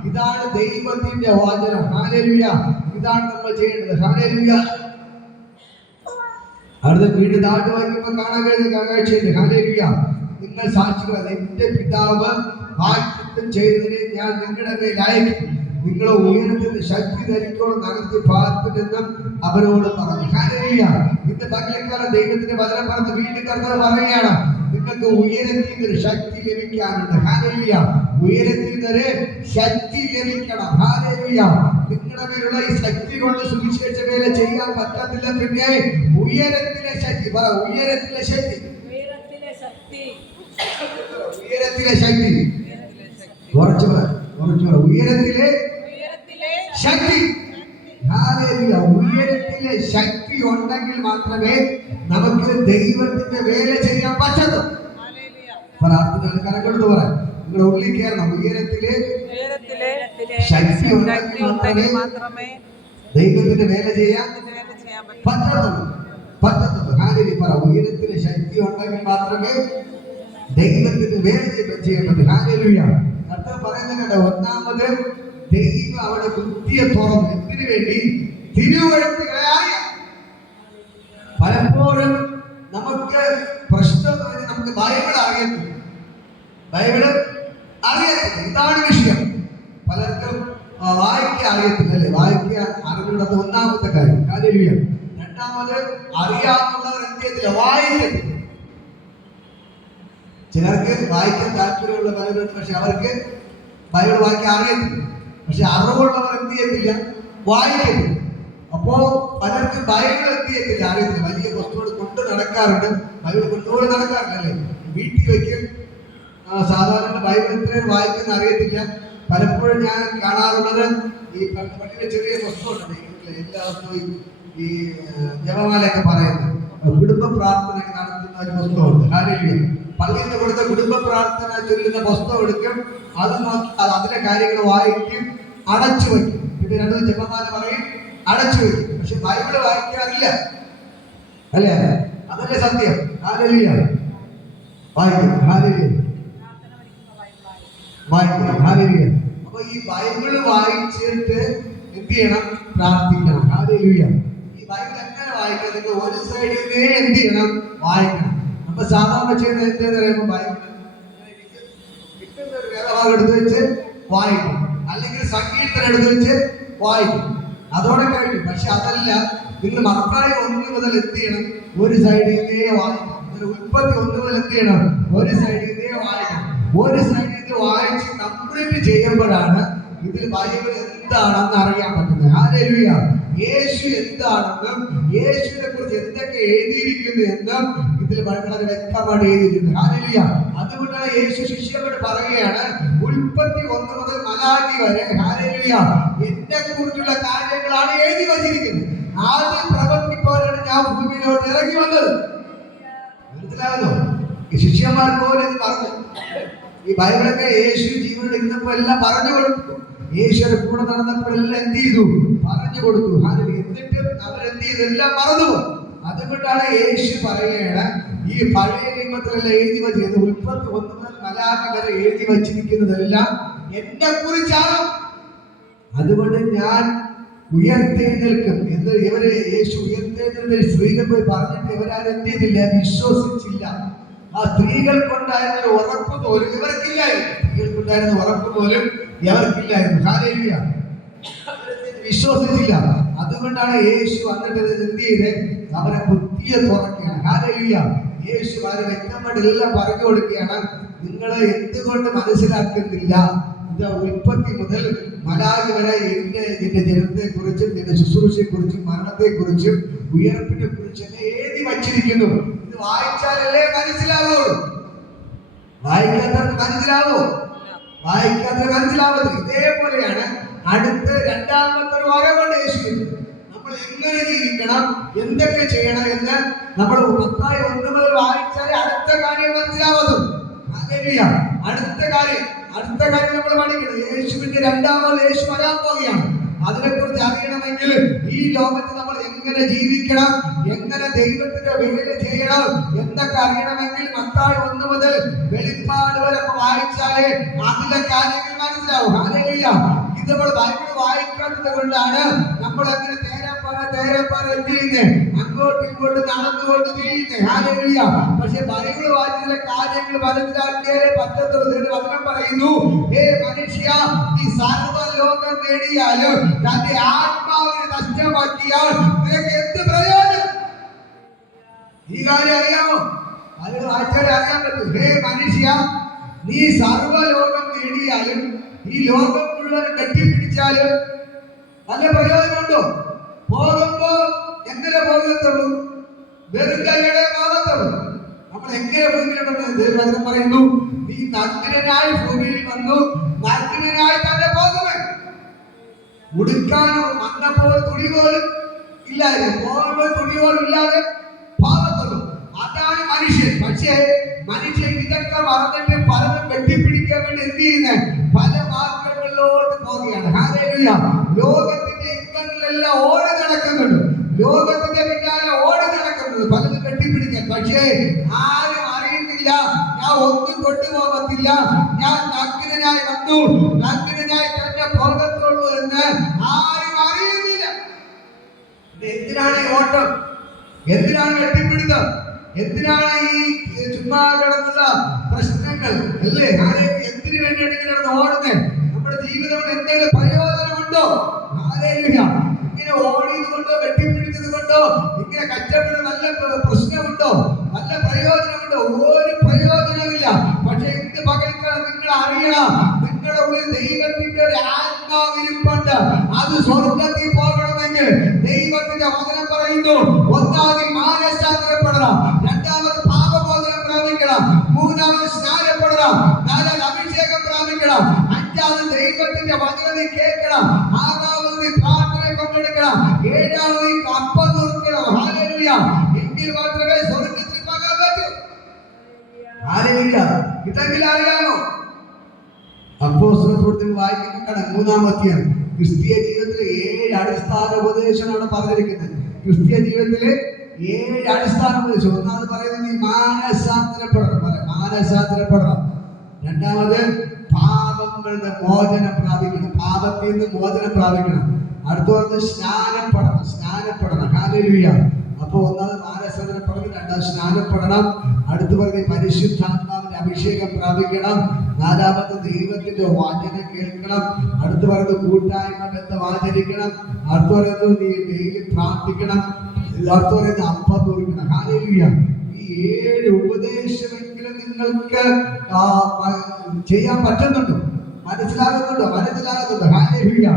ഇതാണ് ദൈവത്തിന്റെ വചനം. ഹല്ലേലൂയ. ഇതാണ് നമ്മൾ ചെയ്യേണ്ടത്. ഹല്ലേലൂയ. അടുത്ത വീട് താഴ്ത്തു വായിക്കുമ്പോൾ കാണാൻ കഴിയുന്ന കാഴ്ചയുണ്ട്. ഹല്ലേലൂയ. നിങ്ങൾ സാക്ഷികൾ, എന്റെ പിതാവ് വാഗ്ദത്തം ചെയ്തതിനെ ഞാൻ നിങ്ങളുടെ മേൽ അയക്കും, നിങ്ങളെ ഉയരത്തിന് ശക്തി ധരിക്കോളം നകർത്തി പാർക്കുമെന്നും അവരോട് പറഞ്ഞു. ഹല്ലേലൂയ. ഇന്ന് പകൽക്കാലം ദൈവത്തിന്റെ വചനം പറഞ്ഞ് വീണ്ടും കർത്താവ് പറയുകയാണ്, നിങ്ങൾക്ക് ഉയരത്തിൽ നിന്ന് ശക്തി ലഭിക്കാനുണ്ട്. ഹല്ലേലൂയ. ഉയരത്തിൽ നിന്ന് ശക്തി ലഭിക്കണം. ഹല്ലേലൂയ. നിങ്ങളുടെ മേലുള്ള ഈ ശക്തി കൊണ്ട് സുവിശേഷ വേല ചെയ്യാൻ പറ്റത്തില്ല. പിന്നെ ഉയരത്തിലെ ശക്തി പറ. ഉയരത്തിലെ ശക്തി. ഉയരത്തിലെ ശക്തി. കുറച്ച് ഉയരത്തിലെ ശക്തി. ഹല്ലേലൂയ. ഉയരത്തിലെ ശക്തി ഉണ്ടെങ്കിൽ മാത്രമേ നമുക്ക് ദൈവത്തിന്റെ വേല ചെയ്യാൻ പറ്റൂ. പ്രാർത്ഥന കരക്കെടുത്ത് പറയാം. നിങ്ങളുടെ ഉള്ളിൽ കയറണം. ഉയരത്തിലെ ശക്തി ഉണ്ടെങ്കിൽ മാത്രമേ ദൈവത്തിന്റെ വേല ചെയ്യാൻ പറ്റത്തുള്ളൂ. ഹല്ലേലൂയ. പറ. ഉയരത്തിലെ ശക്തി ഉണ്ടെങ്കിൽ മാത്രമേ ദൈവത്തിന്റെ വേല ചെയ്യാൻ പറ്റൂ. ഹല്ലേലൂയ. കർത്താവ് പറയുന്നത് ഒന്നാമത് ദൈവം അവിടെ ബുദ്ധിയെ തുറന്നു. എന്തിനു വേണ്ടി? തിരുവഴുത്തുകളെ അറിയാം. പലപ്പോഴും നമുക്ക് പ്രശ്നം, നമുക്ക് ബൈബിൾ അറിയത്തില്ല. ഇതാണ് വിഷയം. പലർക്കും വായിക്കാൻ അറിയത്തില്ല അല്ലേ? വായിക്കാൻ അറിവുള്ളത് ഒന്നാമത്തെ കാര്യം. ഹല്ലേലൂയ. രണ്ടാമത് അറിയാവുന്നവർ എന്ത് ചെയ്യത്തില്ല? വായിക്കത്തില്ല. ചിലർക്ക് വായിക്കാൻ താല്പര്യമുള്ള പലരുണ്ട്, പക്ഷെ അവർക്ക് ബൈബിൾ വായിക്കാൻ അറിയത്തില്ല. പക്ഷെ അറിവുള്ളവർ എന്ത് ചെയ്യത്തില്ല? വായിക്കത്തില്ല. അപ്പോ പലർക്കും ബൈബിൾ എന്ത് ചെയ്യത്തില്ല? അറിയത്തില്ല. വലിയ പുസ്തകം കൊണ്ട് നടക്കാറുണ്ട്, ബൈബിൾ കൊണ്ടുപോയി നടക്കാറില്ല അല്ലേ? വീട്ടിൽ വയ്ക്കും. സാധാരണ ബൈബിൾ ഇത്രയും വായിക്കുന്ന അറിയത്തില്ല. പലപ്പോഴും ഞാൻ കാണാറുള്ളത് ഈ പള്ളിയിലെ ചെറിയ പുസ്തകമുണ്ട്, എല്ലാ ദിവസവും ഈ ജപമാലയൊക്കെ പറയുന്നത്, കുടുംബ പ്രാർത്ഥന നടത്തുന്ന ഒരു പുസ്തകമുണ്ട്. ഹല്ലേലൂയ. പള്ളിയിൽ നിന്ന് കൊടുത്ത കുടുംബ പ്രാർത്ഥന ചൊല്ലുന്ന പുസ്തകം എടുക്കും, അത് നോക്കി അതിലെ കാര്യങ്ങൾ വായിക്കും, അടച്ചു വയ്ക്കും. പിന്നെ രണ്ടു ജപമാല പറയും, അടച്ചു വയ്ക്കും. പക്ഷെ ബൈബിള് വായിക്കാറില്ല അല്ലേ? അതല്ലേ സത്യം? ഹല്ലേലൂയ. വായിക്കും. ഹല്ലേലൂയ. അപ്പൊ ഈ ബൈബിള് വായിച്ചിട്ട് എന്ത് ചെയ്യണം? പ്രാർത്ഥിക്കണം. ഹല്ലേലൂയ. ഈ ബൈബിൾ എങ്ങനെ വായിക്കണം? നിങ്ങൾ ഒരു സൈഡിൽ എന്ത് ചെയ്യണം? വായിക്കണം. അപ്പൊ സാധാരണ ചെയ്യുന്നത് എന്തെന്ന് പറയുമ്പോൾ ബൈബിൾ കിട്ടുന്ന ഒരു വേദഭാഗം എടുത്ത് വെച്ച് വായിക്കും, അല്ലെങ്കിൽ സംഗീതത്തിന് എടുത്ത് വെച്ച് വായിക്കും, അതോടെ കഴിക്കും. പക്ഷെ അതല്ല, നിങ്ങൾ മത്തായി 1 മുതൽ എന്ത് ചെയ്യണം? ഒരു സൈഡിൽ വായിക്കണം. ഉൽപ്പത്തി 1 മുതൽ എന്ത് ചെയ്യണം? ഒരു സൈഡിൽ വായിക്കണം. ഒരു സൈഡിൽ വായിച്ച് കംപ്ലീറ്റ് ചെയ്യുമ്പോഴാണ് ഇതിൽ ബൈബിൾ എന്താണെന്ന് അറിയാൻ പറ്റുന്നത്. ഹല്ലേലൂയ. യേശു എന്താണെന്നും യേശുവിനെ കുറിച്ച് എന്തൊക്കെ എഴുതിയിരിക്കുന്നു എന്നും ഇതിൽ വളരെ വ്യക്തമായിട്ട് എഴുതിയിട്ടുണ്ട്. ഹല്ലേലൂയ. അതുകൊണ്ടാണ് യേശു ശിഷ്യരോട് പറയുകയാണ്, ഉൽപ്പത്തി 1 മുതൽ മലാഖി വരെ ഹല്ലേലൂയ എന്നെ കുറിച്ചുള്ള കാര്യങ്ങളാണ് എഴുതി വച്ചിരിക്കുന്നത്. ആദ്യം പ്രവർത്തിപ്പോഴാണ് ഞാൻ ഭൂമിയിലോട്ട് ഇറങ്ങി വന്നത്. മനസ്സിലാവുന്നു? ഈ ശിഷ്യന്മാർ പോലും പറഞ്ഞു. ഈ ബൈബിളൊക്കെ യേശു ജീവനോട് ഇരുന്നപ്പോ എല്ലാം പറഞ്ഞു കൊടുത്തു. യേശുവിന്റെ കൂടെ നടന്നപ്പോഴെല്ലാം എന്ത് ചെയ്തു? പറഞ്ഞു കൊടുത്തു. എന്നിട്ടും അവരെന്ത് ചെയ്തു? എല്ലാം മറന്നു. അതുകൊണ്ടാണ് യേശു പറയുകയാണ്, ഈ പഴയ നിയമത്തിലെല്ലാം എഴുതി വച്ചത്, ഉൽപ്പത്തി 1 മുതൽ മലാഖി വരെ എഴുതി വച്ചിരിക്കുന്നതെല്ലാം എന്നെ കുറിച്ചാണ്. അതുകൊണ്ട് ഞാൻ ഉയർത്തെഴുന്നേൽക്കും എന്ന് ഇവര് യേശു ഉയർത്തെഴുന്നേൽക്കുന്ന സ്ത്രീകൾ പോയി പറഞ്ഞിട്ട് ഇവരാരും എന്ത് ചെയ്തില്ല? വിശ്വസിച്ചില്ല. ആ സ്ത്രീകൾക്കുണ്ടായിരുന്ന ഒരു ഉറപ്പ് പോലും ഇവർക്കില്ലായിരുന്നു. സ്ത്രീകൾക്കുണ്ടായിരുന്ന ഉറപ്പ് പോലും ഇവർക്കില്ലായിരുന്നു. ഹല്ലേലൂയ. വിശ്വസിച്ചില്ല. അതുകൊണ്ടാണ് യേശു വന്നിട്ട് എന്ത് ചെയ്ത്? അവരെ ബുദ്ധിയെ തുറക്കുകയാണ്. ഹല്ലേലൂയ. യേശു വളരെ വ്യക്തമായിട്ട് എല്ലാം പറഞ്ഞു കൊടുക്കുകയാണ്. നിങ്ങളെ എന്തുകൊണ്ട് മനസ്സിലാക്കുന്നില്ല? ഇത് ഉൽപ്പത്തി മുതൽ മലാഖി വരെ നിന്റെ ജനത്തെ കുറിച്ചും നിന്റെ ശുശ്രൂഷയെ കുറിച്ചും മരണത്തെ കുറിച്ചും ഉയർപ്പിനെ കുറിച്ചും എഴുതി വച്ചിരിക്കുന്നു. ഇത് വായിച്ചാലല്ലേ മനസ്സിലാവൂ. വായിക്കാത്തവർക്ക് മനസ്സിലാവൂ. വായിക്കാത്തവർ മനസ്സിലാവത്തില്ല. ഇതേപോലെയാണ് അടുത്ത രണ്ടാമത്തെ ഒരു വരവുണ്ട് യേശുവിന്. നമ്മൾ നമ്മൾ എങ്ങനെ ജീവിക്കണം, എന്തൊക്കെ ചെയ്യണം എന്ന് നമ്മൾ മത്തായി 1 മുതൽ വായിച്ചാൽ അടുത്ത കാര്യം മനസ്സിലാവുന്നു. ഹല്ലേലൂയ. അടുത്ത കാര്യം നമ്മൾ പഠിക്കണം. യേശുവിന്റെ രണ്ടാമത് യേശു വരാൻ പോവുകയാണ്. അതിനെക്കുറിച്ച് അറിയണമെങ്കിൽ ഈ ലോകത്ത് നമ്മൾ എങ്ങനെ ജീവിക്കണം, എങ്ങനെ ദൈവത്തിന്റെ വേല ചെയ്യണം എന്നൊക്കെ അറിയണമെങ്കിൽ മത്തായി 1 മുതൽ വെളിപ്പാട് വരെ വായിച്ചാലേ അതിലെ കാര്യങ്ങൾ മനസ്സിലാവും. ഹല്ലേലൂയ. ഇത് നമ്മൾ ബൈബിൾ വായിക്കാത്തത് കൊണ്ടാണ് നമ്മൾ അങ്ങനെ തേരാപ്പാറ അങ്ങോട്ടും ഇങ്ങോട്ടും നടന്നുകൊണ്ട് വീഴുന്നത്. ഹല്ലേലൂയ. പക്ഷെ ബൈബിൾ വായിച്ച കാര്യങ്ങൾ മനസ്സിലാക്കിയാലേ പറ്റത്തുള്ളൂ. വചനം പറയുന്നു, ഹേ മനുഷ്യ, നീ സർവ്വലോകം നേടിയാലും തന്റെ ആത്മാവിനെ നഷ്ടമാക്കിയാൽ നിനക്ക് എന്ത് പ്രയോജനം? ഈ കാര്യം അറിയാമോ? ബൈബിൾ വായിച്ചാലേ അറിയാൻ പറ്റും. ഹേ മനുഷ്യ, നീ സർവ്വലോകം നേടിയാലും ഈ ലോകം മുഴുവൻ കെട്ടിപ്പിടിച്ചാലും നല്ല പ്രയോജനമുണ്ടോ? പോകുമ്പോ എങ്ങനെ പോകത്തുള്ളൂ? വെറും കൈകളെ പോകത്തുള്ളൂ. നമ്മൾ എങ്ങനെ പോകണം? പറയുന്നു, നീ നഗ്നനായി ഭൂമിയിൽ വന്നു, നഗ്നനായി തന്നെ പോകുമേ. ഉടുക്കാനോ വന്നപ്പോൾ തുണി പോലും ഇല്ലാതെ, പോകുമ്പോൾ തുണി പോലും ഇല്ലാതെ പോകത്തുള്ളൂ. അതാണ് മനുഷ്യൻ. പക്ഷേ മനുഷ്യൻ ഇതൊക്കെ മറന്നിട്ട് പലതും വെട്ടിപ്പിടിക്കാൻ വേണ്ടി എന്ത് ചെയ്യുന്നത്? പല മാർഗങ്ങളിലോട്ട് പോവുകയാണ്. ഹല്ലേലൂയ. ലോകത്തിന്റെ ഇമ്പങ്ങളിലെല്ലാം ഓടി നടക്കുന്നുണ്ട്, ലോകത്തിന്റെ പിന്നാലെ ഓടി നടക്കുന്നത് പലതും കെട്ടിപ്പിടിക്കാൻ. പക്ഷേ ആരും അറിയുന്നില്ല, ഞാൻ ഒന്നും കൊണ്ടുപോകത്തില്ല, ഞാൻ നഗ്നനായി വന്നു, നഗ്നനായി തന്നെ പോകത്തുള്ളൂ എന്ന് ആരും അറിയുന്നില്ല. എന്തിനാണ് ഈ ഓട്ടം? എന്തിനാണ് കെട്ടിപ്പിടുത്തം? എന്തിനാണ് ഈ ചുമ്മാ കിടന്നുള്ള പ്രശ്നങ്ങൾ അല്ലേ? എന്തിനു വേണ്ടിയാണ് ഇങ്ങനെ ഓടുന്നത്? നമ്മുടെ ജീവിതം എന്തെങ്കിലും പ്രയോജനമുണ്ടോ? ഇങ്ങനെ ഓടിയത് കൊണ്ടോ വെട്ടിപ്പിടിച്ചത് കൊണ്ടോ ഇങ്ങനെ കഷ്ടപ്പെടുന്ന നല്ല പ്രശ്നമുണ്ടോ? നല്ല പ്രയോജനമുണ്ടോ? ഒരു പ്രയോജനമില്ല. പക്ഷെ ഇന്ന് പകൽക്കാലം നിങ്ങൾ അറിയണം, നിങ്ങളുടെ ഉള്ളിൽ ദൈവത്തിന്റെ ഒരു ആത്മാവിരിപ്പുണ്ട്. അത് സ്വർഗ്ഗത്തിൽ പോകണമെങ്കിൽ ദൈവത്തിന്റെ വചനം പറയുന്നു, ഒന്നാമത് മാനസാന്തരപ്പെടണം, രണ്ടാമത് പാപമോചനം പ്രാപിക്കണം, മൂന്നാമത് സ്നാനപ്പെടണം, നാലാമത് അഭിഷേകം പ്രാപിക്കണം, അഞ്ചാമത് ദൈവത്തിന്റെ വചനം കേൾക്കണം, ആറാമത് പ്രാർത്ഥന പങ്കെടുക്കണം, ഏഴാമത് അപ്പം തുറക്കണം. ഹല്ലേലൂയ. എങ്കിൽ മാത്രമേ സ്വർഗ്ഗത്തിൽ പോകാൻ പറ്റൂ. ഹല്ലേലൂയ. ഇതെങ്കിലും അറിയാമോ? അപ്പോസ്തലപ്രവൃത്തികൾ വായിക്കുമ്പോൾ 3-ാം അധ്യായം ക്രിസ്തീയ ജീവിതത്തിലെ 7 അടിസ്ഥാന ഉപദേശങ്ങളാണ് പറഞ്ഞിരിക്കുന്നത്. ക്രിസ്തീയ ജീവിതത്തിലെ 7 അടിസ്ഥാന ഉപദേശം. ഒന്നാമത് പറയുന്നത് നീ മാനസാന്തരപ്പെടണം, മാനസാന്തരപ്പെടണം. രണ്ടാമത് പാപങ്ങളുടെ മോചനം പ്രാപിക്കണം, പാപത്തിൽ നിന്ന് മോചനം പ്രാപിക്കണം. അടുത്ത പറഞ്ഞത് സ്നാനപ്പെടണം. ഹല്ലേലൂയ. അപ്പൊ ഒന്നാമത് മാനസാന്തരപ്പെടണം, രണ്ടാമത് സ്നാനപ്പെടണം. അടുത്ത് പറഞ്ഞ് പരിശുദ്ധാത്മാവിന്റെ അഭിഷേകം പ്രാപിക്കണം. നാലാമത് ദൈവത്തിന്റെ വചനം കേൾക്കണം. അടുത്ത് പറയുന്നത് കൂട്ടായ്മ ബന്ധം ആചരിക്കണം. അടുത്ത് പറയുന്നത് നീ ഡെയിലി പ്രാർത്ഥിക്കണം. അടുത്ത് പറയുന്നത് അപ്പം തുറക്കണം. ഹല്ലേലൂയ. ഈ 7 ഉപദേശമെങ്കിലും നിങ്ങൾക്ക് ചെയ്യാൻ പറ്റുന്നുണ്ടോ? മനസ്സിലാകുന്നുണ്ടോ? ഹല്ലേലൂയ.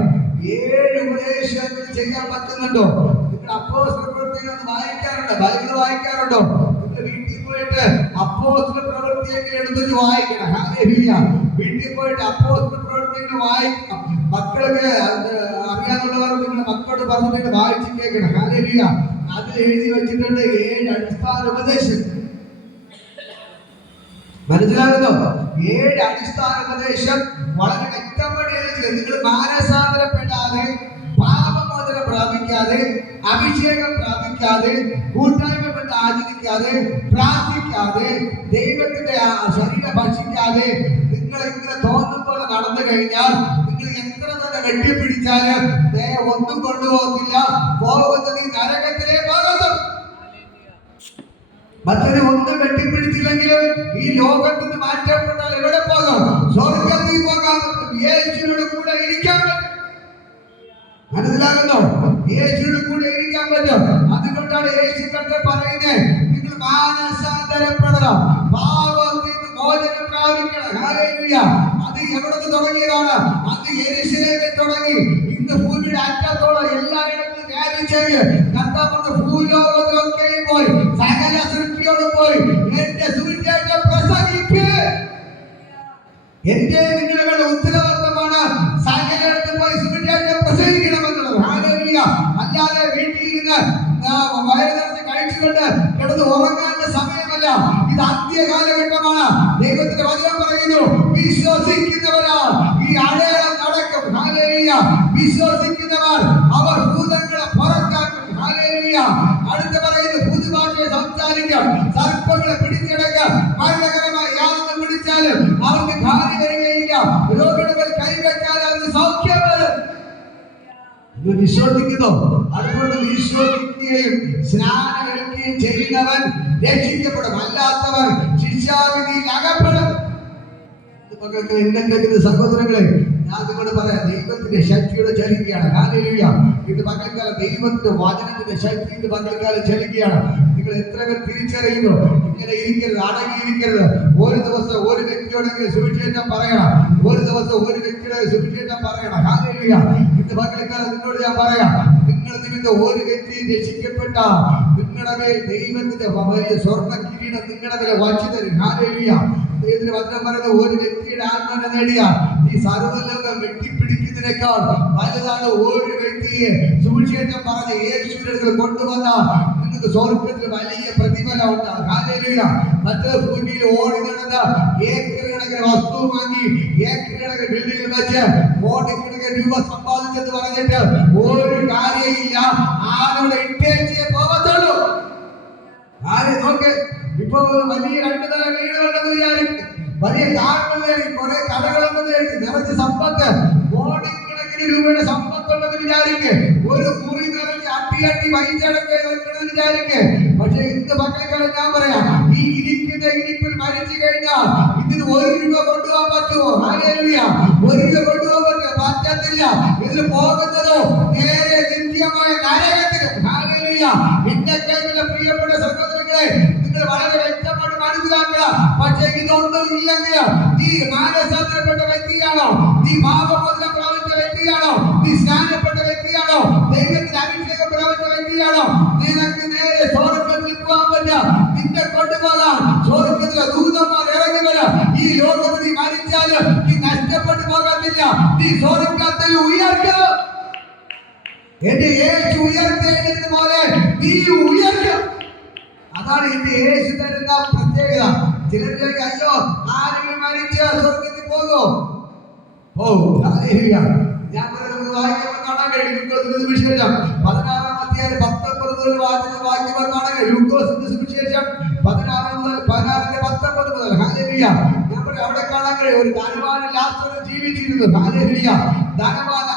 7 ഉപദേശങ്ങൾ ചെയ്യാൻ പറ്റുന്നുണ്ടോ? നിങ്ങൾ അപ്പോസ്തലപ്രവൃത്തികൾ വായിക്കാറുണ്ടോ? ബൈബിൾ വായിക്കാറുണ്ടോ? നിങ്ങൾ വീട്ടിൽ പോയിട്ട് അപ്പോസ്തലപ്രവൃത്തിയൊക്കെ എടുത്തിട്ട് വായിക്കണം. ഹല്ലേലൂയ. വീട്ടിൽ പോയിട്ട് അപ്പോസ്തലപ്രവൃത്തികൾ വായിക്കണം. മക്കൾക്ക് അറിയാന്നുള്ളവർ നിങ്ങളുടെ മക്കളോട് പറഞ്ഞിട്ട് വായിച്ച് കേൾക്കണം. ഹല്ലേലൂയ. അതിൽ എഴുതി വെച്ചിട്ടുണ്ട് 7 അടിസ്ഥാന ഉപദേശങ്ങൾ. മനസ്സിലാകുന്നോ? 7 അടിസ്ഥാന ഉപദേശം വളരെ വ്യക്തമായി നിങ്ങൾ മാനസാന്തരപ്പെടാതെ, പാപമോചനം പ്രാപിക്കാതെ, അഭിഷേകം പ്രാപിക്കാതെ, കൂട്ടായ്മ ബന്ധം ആചരിക്കാതെ, പ്രാർത്ഥിക്കാതെ, ദൈവത്തിന്റെ ശരീരം ഭക്ഷിക്കാതെ നിങ്ങൾ ഇങ്ങനെ തോന്നുമ്പോൾ നടന്നു കഴിഞ്ഞാൽ നിങ്ങൾ എത്ര തന്നെ കെട്ടിപ്പിടിച്ചാലും ഒന്നും കൊണ്ടുപോകത്തില്ല. പോകുന്നത് ഈ നരകത്തിലേ പോകുന്നു. മറ്റൊരു ഒന്നും കെട്ടിപ്പിടിച്ചില്ലെങ്കിലും ഈ ലോകത്തിൽ നിന്ന് മാറ്റപ്പെട്ടാൽ എവിടെ പോകും? സ്വർഗ്ഗത്തിൽ പോകാൻ പറ്റും. യേശുവിനോട് കൂടെ ഇരിക്കാൻ പറ്റും. മനസ്സിലാകുന്നോ? യേശുവിനോട് കൂടെ ഇരിക്കാൻ പറ്റും. അതുകൊണ്ടാണ് യേശു കണ്ട് പറയുന്നത്, നിങ്ങൾ മാനസാന്തരപ്പെടണം, പാപത്തിൽ നിന്ന് മോചനം പ്രാപിക്കണം. ഹല്ലേലൂയ. അത് എവിടെ നിന്ന് തുടങ്ങിയതാണ്? അത് യെരൂശലേമിൽ തുടങ്ങി ഇന്ന് ഭൂമിയുടെ അറ്റത്തോളം എല്ലായിടത്തും വ്യാപിച്ചത്. കർത്താവ് ഭൂലോകത്തിലൊക്കെയും പോയി സകല സൃഷ്ടിയോട് പോയി എന്റെ സുവിശേഷം പ്രസംഗിക്ക്. എന്റെ നിങ്ങളുടെ ഉത്തരവാദിത്തമാണ് സകലയിടത്തും പോയി സുവിശേഷം പ്രസംഗിക്കണമെന്നുള്ളത്. ഹല്ലേലൂയ. അല്ലാതെ വയറ് നിറച്ച് കഴിച്ചുകൊണ്ട് കിടന്ന് ഉറങ്ങാനുള്ള സമയമല്ല. ഇത് അന്ത്യകാലഘട്ടമാണ്. ദൈവത്തിന്റെ വചനം പറയുന്നു, വിശ്വസിക്കുന്നവരാൽ ഈ അടയാളം നടക്കും. ഹല്ലേലൂയ. വിശ്വസിക്കുന്നവർ അവർ ഭൂതങ്ങളെ പുറത്താക്കും. ഹല്ലേലൂയ. അടുത്ത പറയുന്നു, പുതുഭാഷയെ സംസാരിക്കാം, സർപ്പങ്ങളെ പിടിച്ചടക്കാം, മരണകരമായ യാതൊന്നും പിടിച്ചാലും അവർക്ക് ഭാര്യ വരികയില്ല, രോഗികൾ കൈവച്ചാൽ അവർക്ക് സൗഖ്യം വരും. ഇത് വിശ്വസിക്കുന്നു. അതുകൊണ്ട് വിശ്വസിക്കുകയും സ്നാനമേൽക്കുകയും ചെയ്യുന്നവൻ രക്ഷിക്കപ്പെടും, അല്ലാത്തവർ ശിക്ഷാവിധിയിൽ അകപ്പെടും. മക്കൾക്ക് എന്നെ കേൾക്കുന്ന സഹോദരങ്ങളെ, ഞാൻ നിങ്ങളോട് പറയാം, ദൈവത്തിന്റെ ശക്തിയുടെ ചലിക്കുകയാണ്. ഹല്ലേലൂയ. ഇത് പകൽക്കാലം ദൈവത്തിന്റെ വചനത്തിന്റെ ശക്തി ഇത് പകൽക്കാലം ചലിക്കുകയാണ്. നിങ്ങൾ എത്ര പേർ തിരിച്ചറിയുന്നു? ഇങ്ങനെ ഇരിക്കരുത്, അടങ്ങിയിരിക്കരുത്. ഒരു ദിവസം ഒരു വ്യക്തിയോടെങ്കിലും സുവിശേഷം പറയണം. ഒരു ദിവസം ഒരു വ്യക്തിയുടെ സുവിശേഷം പറയണം. ഹല്ലേലൂയ. ഇത് പകൽക്കാലം നിങ്ങളോട് ഞാൻ പറയാം, നിങ്ങൾ നിമിത്തം ഒരു വ്യക്തി രക്ഷിക്കപ്പെട്ട നിങ്ങളുടെ മേൽ ദൈവത്തിന്റെ വലിയ സ്വർണ്ണ കിരീടം നിങ്ങളുടെ മേലെ വച്ചു തരും. ഹല്ലേലൂയ. ദൈവത്തിന്റെ വചനം പറയുന്നത്, ഒരു വ്യക്തിയുടെ ആത്മാവിനെ നേടിയ ഈ സർവ്വലോകം വെട്ടിപ്പിടിക്കുന്നതിനേക്കാൾ വലുതാണ് ഒരു വ്യക്തിയെ സുവിശേഷം പറഞ്ഞ് യേശുവിനെ കൊണ്ടുവന്നാൽ നിങ്ങൾക്ക് സ്വർഗത്തിൽ വലിയ പ്രതിഫലം ഉണ്ടാകും. ഹല്ലേലൂയ. മറ്റേ ഭൂമിയിൽ ഓടി നടന്ന ഏക്കർ കണക്കിന് വസ്തു വാങ്ങി ഏക്കർ കണക്കിന് ബിൽഡിംഗ് വെച്ച് കോടിക്കണക്കിന് രൂപ സമ്പാദിച്ചെന്ന് പറഞ്ഞിട്ട് ഒരു കാര്യമില്ല. ആരുടെ ഇട്ടേച്ചേ പോകത്തുള്ളൂ. ആരെ നോക്ക്, ഇപ്പൊ വലിയ 2 നില വീടുകളുണ്ടെന്ന് വിചാരിക്കും, വലിയ കാറുകളായിരിക്കും, കുറെ കടകളുണ്ടെന്നായിരിക്കും, നിറച്ച് സമ്പത്ത്, കോടിക്കണക്കിന് രൂപയുടെ സമ്പത്തുണ്ടെന്ന് വിചാരിക്ക്, ഒരു മുറി നിറച്ച് അട്ടി വൈദ്യടക്കെ വെക്കണമെന്ന് വിചാരിക്ക്. പക്ഷെ ഇന്ന് പകൽക്കാലം ഞാൻ പറയാം, ഈ ഇരിക്കുന്ന ഇരിപ്പിൽ മരിച്ചു കഴിഞ്ഞാൽ ഇതിന് 1 രൂപ കൊണ്ടുപോകാൻ പറ്റുമോ? ഹല്ലേലൂയ. 1 രൂപ കൊണ്ടുപോകാൻ പറ്റത്തില്ല. ഇതിൽ പോകുന്നതോ നേരെ നിത്യമായ നരകത്തിന്. ഹല്ലേലൂയ. എന്നെ കേൾക്കുന്ന പ്രിയപ്പെട്ട സഹോദരങ്ങളെ, നിങ്ങൾ വളരെ വ്യക്തമായിട്ട് മനസ്സിലാക്കുക. പക്ഷേ ഇതൊന്നും ഇല്ലെങ്കിൽ നീ മാനസാന്തരപ്പെട്ട വ്യക്തിയാണോ? നീ പാപമോചനം പ്രാപിച്ച വ്യക്തിയാണോ? നീ സ്നാനപ്പെട്ട വ്യക്തിയാണോ? ദൈവത്തിന്റെ അഭിഷേകം പ്രാപിച്ച വ്യക്തിയാണോ? നിനക്ക് നേരെ സ്വർഗ്ഗത്തിൽ പോകാൻ പറ്റാം. നിന്നെ കൊണ്ടുപോകാൻ സ്വർഗ്ഗത്തിലെ ദൂതന്മാർ ഇറങ്ങി വരാം. ഈ ലോകത്തിൽ നീ മരിച്ചാൽ നീ നഷ്ടപ്പെട്ടു പോകത്തില്ല. നീ സ്വർഗ്ഗത്തിൽ ഉയർക്കും. എന്റെ യേശു ഉയർത്തേണ്ടതുപോലെ നീ ഉയർക്കും. അതാണ് എന്റെ യേശു തരുന്ന പ്രത്യേകത. ചിലരിലേക്ക് അയ്യോ ആരെങ്കിലും മരിച്ച സ്വർഗത്തിൽ പോകുമോ? ഞാൻ വായിക്കുമ്പോൾ കാണാൻ കഴിയും. ലൂക്കോസിന്റെ സുവിശേഷം 16-ാം അധ്യായം 19 മുതൽ വായിക്കുമ്പോൾ കാണാൻ കഴിയും. ലൂക്കോസിന്റെ സുവിശേഷം 16 മുതൽ 19 മുതൽ. ഹല്ലേലൂയ. അവിടെ കാണാൻ കഴിയും, ഒരു ധനവാൻ ലാസർ ജീവിച്ചിരുന്നു. ഹല്ലേലൂയ. ധനവാൻ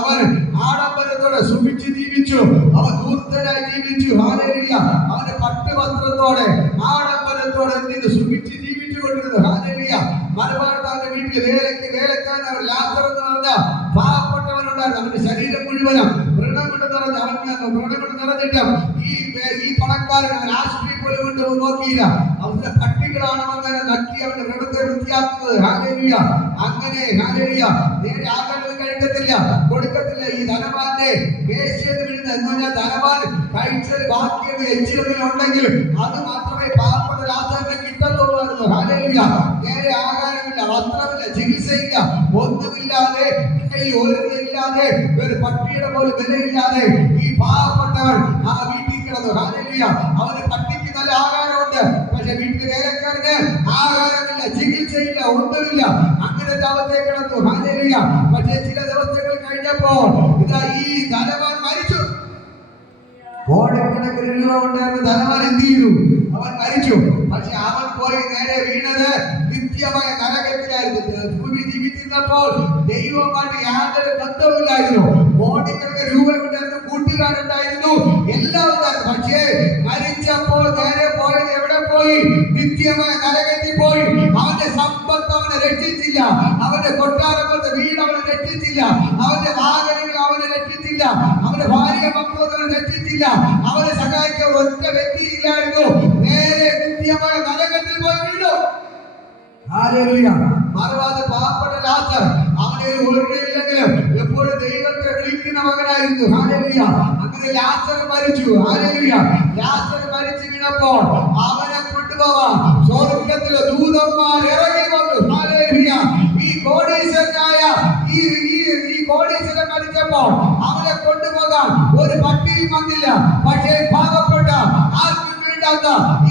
അവൻ ആഡംബരത്തോടെ സുഖിച്ച് ജീവിച്ചു. അവൻ ധൂർത്തനായി ജീവിച്ചു. ഹല്ലേലൂയ. അവന്റെ പട്ടുവസ്ത്രത്തോടെ ആഡംബരത്തോടെ സുഖിച്ച് ജീവിച്ചു കൊണ്ടിരുന്നു. ഹല്ലേലൂയ. മറുപാടത്താന്റെ വീട്ടിൽ വേലക്കാരൻ അവർ ലാസർ എന്ന് പറഞ്ഞ പാവപ്പെട്ടവനുണ്ടായിരുന്നു. അവന്റെ ശരീരം മുഴുവനും വ്രണം കൊണ്ട് നിറഞ്ഞു. വ്രണം കൊണ്ട് നിറഞ്ഞിട്ട് ഈ പണക്കാരൻ അവൻ ആശുപത്രി പോലും കൊണ്ട് നോക്കിയില്ല. അവന്റെ പട്ടികളാണെന്ന് നക്കി അവന്റെ വ്രണത്തെ വൃത്തിയാക്കുന്നത്. ഹല്ലേലൂയ. അങ്ങനെ ഹല്ലേലൂയ നേരെ ആകാരം കഴിക്കത്തില്ല, കൊടുക്കത്തില്ല. ഈ ധനവാന്റെ വേശ്യത് വീഴുന്ന എന്ന് പറഞ്ഞാൽ ധനവാൻ കഴിച്ചത് ബാക്കിയത് എച്ചിലെങ്കിലും ഉണ്ടെങ്കിൽ അത് മാത്രമേ പാവപ്പെട്ട ലാസറിനെ കിട്ടത്തുള്ളൂ. ഹല്ലേലൂയ. നേരെ ആകാരമില്ല, വസ്ത്രമില്ല, ചികിത്സയില്ല, ഒന്നുമില്ലാതെ ഇല്ലാതെ ഒരു പട്ടിയുടെ പോലും വിലയില്ലാതെ ഈ പാവപ്പെട്ടവൻ ആ വീട്ടിൽ കിടന്നു. ഹല്ലേലൂയ. അവന് പട്ടിക്ക് നല്ല ആഹാരമുണ്ട്, പക്ഷെ വീട്ടിൽ വേലക്കാരന് ആഹാരമില്ല, ചികിത്സയില്ല, ഒന്നുമില്ല. അങ്ങനെ അവസ്ഥയെ കിടന്നു. ഹല്ലേലൂയ. പക്ഷേ ചില ദിവസങ്ങൾ കഴിഞ്ഞപ്പോൾ ഇതാ ഈ ധനവാൻ മരിച്ചു. കോടിക്കണക്കിന് രൂപ ഉണ്ടായിരുന്ന ധനവാൻ എന്ത് ചെയ്തു? അവൻ മരിച്ചു. പക്ഷെ അവൻ പോയി നേരെ വീണത് നിത്യമായ നരകത്തിലായിരുന്നു. ഭൂമി ജീവിച്ചിരുന്നപ്പോൾ ദൈവമായിട്ട് യാതൊരു ബന്ധവുമില്ലായിരുന്നു. കോടിക്കണക്കിന് രൂപ ഉണ്ടായിരുന്നു, കൂട്ടുകാരുണ്ടായിരുന്നു, എല്ലാം ഉണ്ടായിരുന്നു. പക്ഷേ മരിച്ചപ്പോൾ നേരെ പോയത് എവിടെ പോയി? നിത്യമായ നരകത്തിൽ പോയി. അവന്റെ സമ്പത്ത് അവനെ രക്ഷിച്ചില്ല, അവന്റെ കൊട്ടാരത്തെ വീട് അവനെ രക്ഷിച്ചില്ല, അവന്റെ വാഹനങ്ങൾ അവനെ രക്ഷിച്ചില്ല, അവന്റെ ഭാര്യ മക്കളും അവനെ രക്ഷിച്ചില്ല, അവനെ സഹായിക്കാൻ ഒറ്റ വ്യക്തിയില്ലായിരുന്നു. നേരെ നിത്യമായ നരകത്തിൽ പോയി വീണു. ഹല്ലേലൂയ. മറുവാദ പാവപ്പെട്ട ലാസർ അവനെ ഒഴിവില്ലെങ്കിലും എപ്പോഴും ദൈവത്തെ വിളിക്കുന്ന മകനായിരുന്നു. ഹല്ലേലൂയ. അങ്ങനെ ലാസർ മരിച്ചു. ഹല്ലേലൂയ. ലാസർ മരിച്ചു വീണപ്പോൾ അവനെ കൊണ്ടുപോവാൻ സ്വർഗ്ഗത്തിലെ ദൂതന്മാർ ഇറങ്ങി വന്നു. ഹല്ലേലൂയ. ഈ കോടീശ്വരനായ ഈ കോടീശ്വരൻ മരിച്ചപ്പോൾ അവനെ കൊണ്ടുപോകാൻ ഒരു പട്ടിയും വന്നില്ല. പക്ഷേ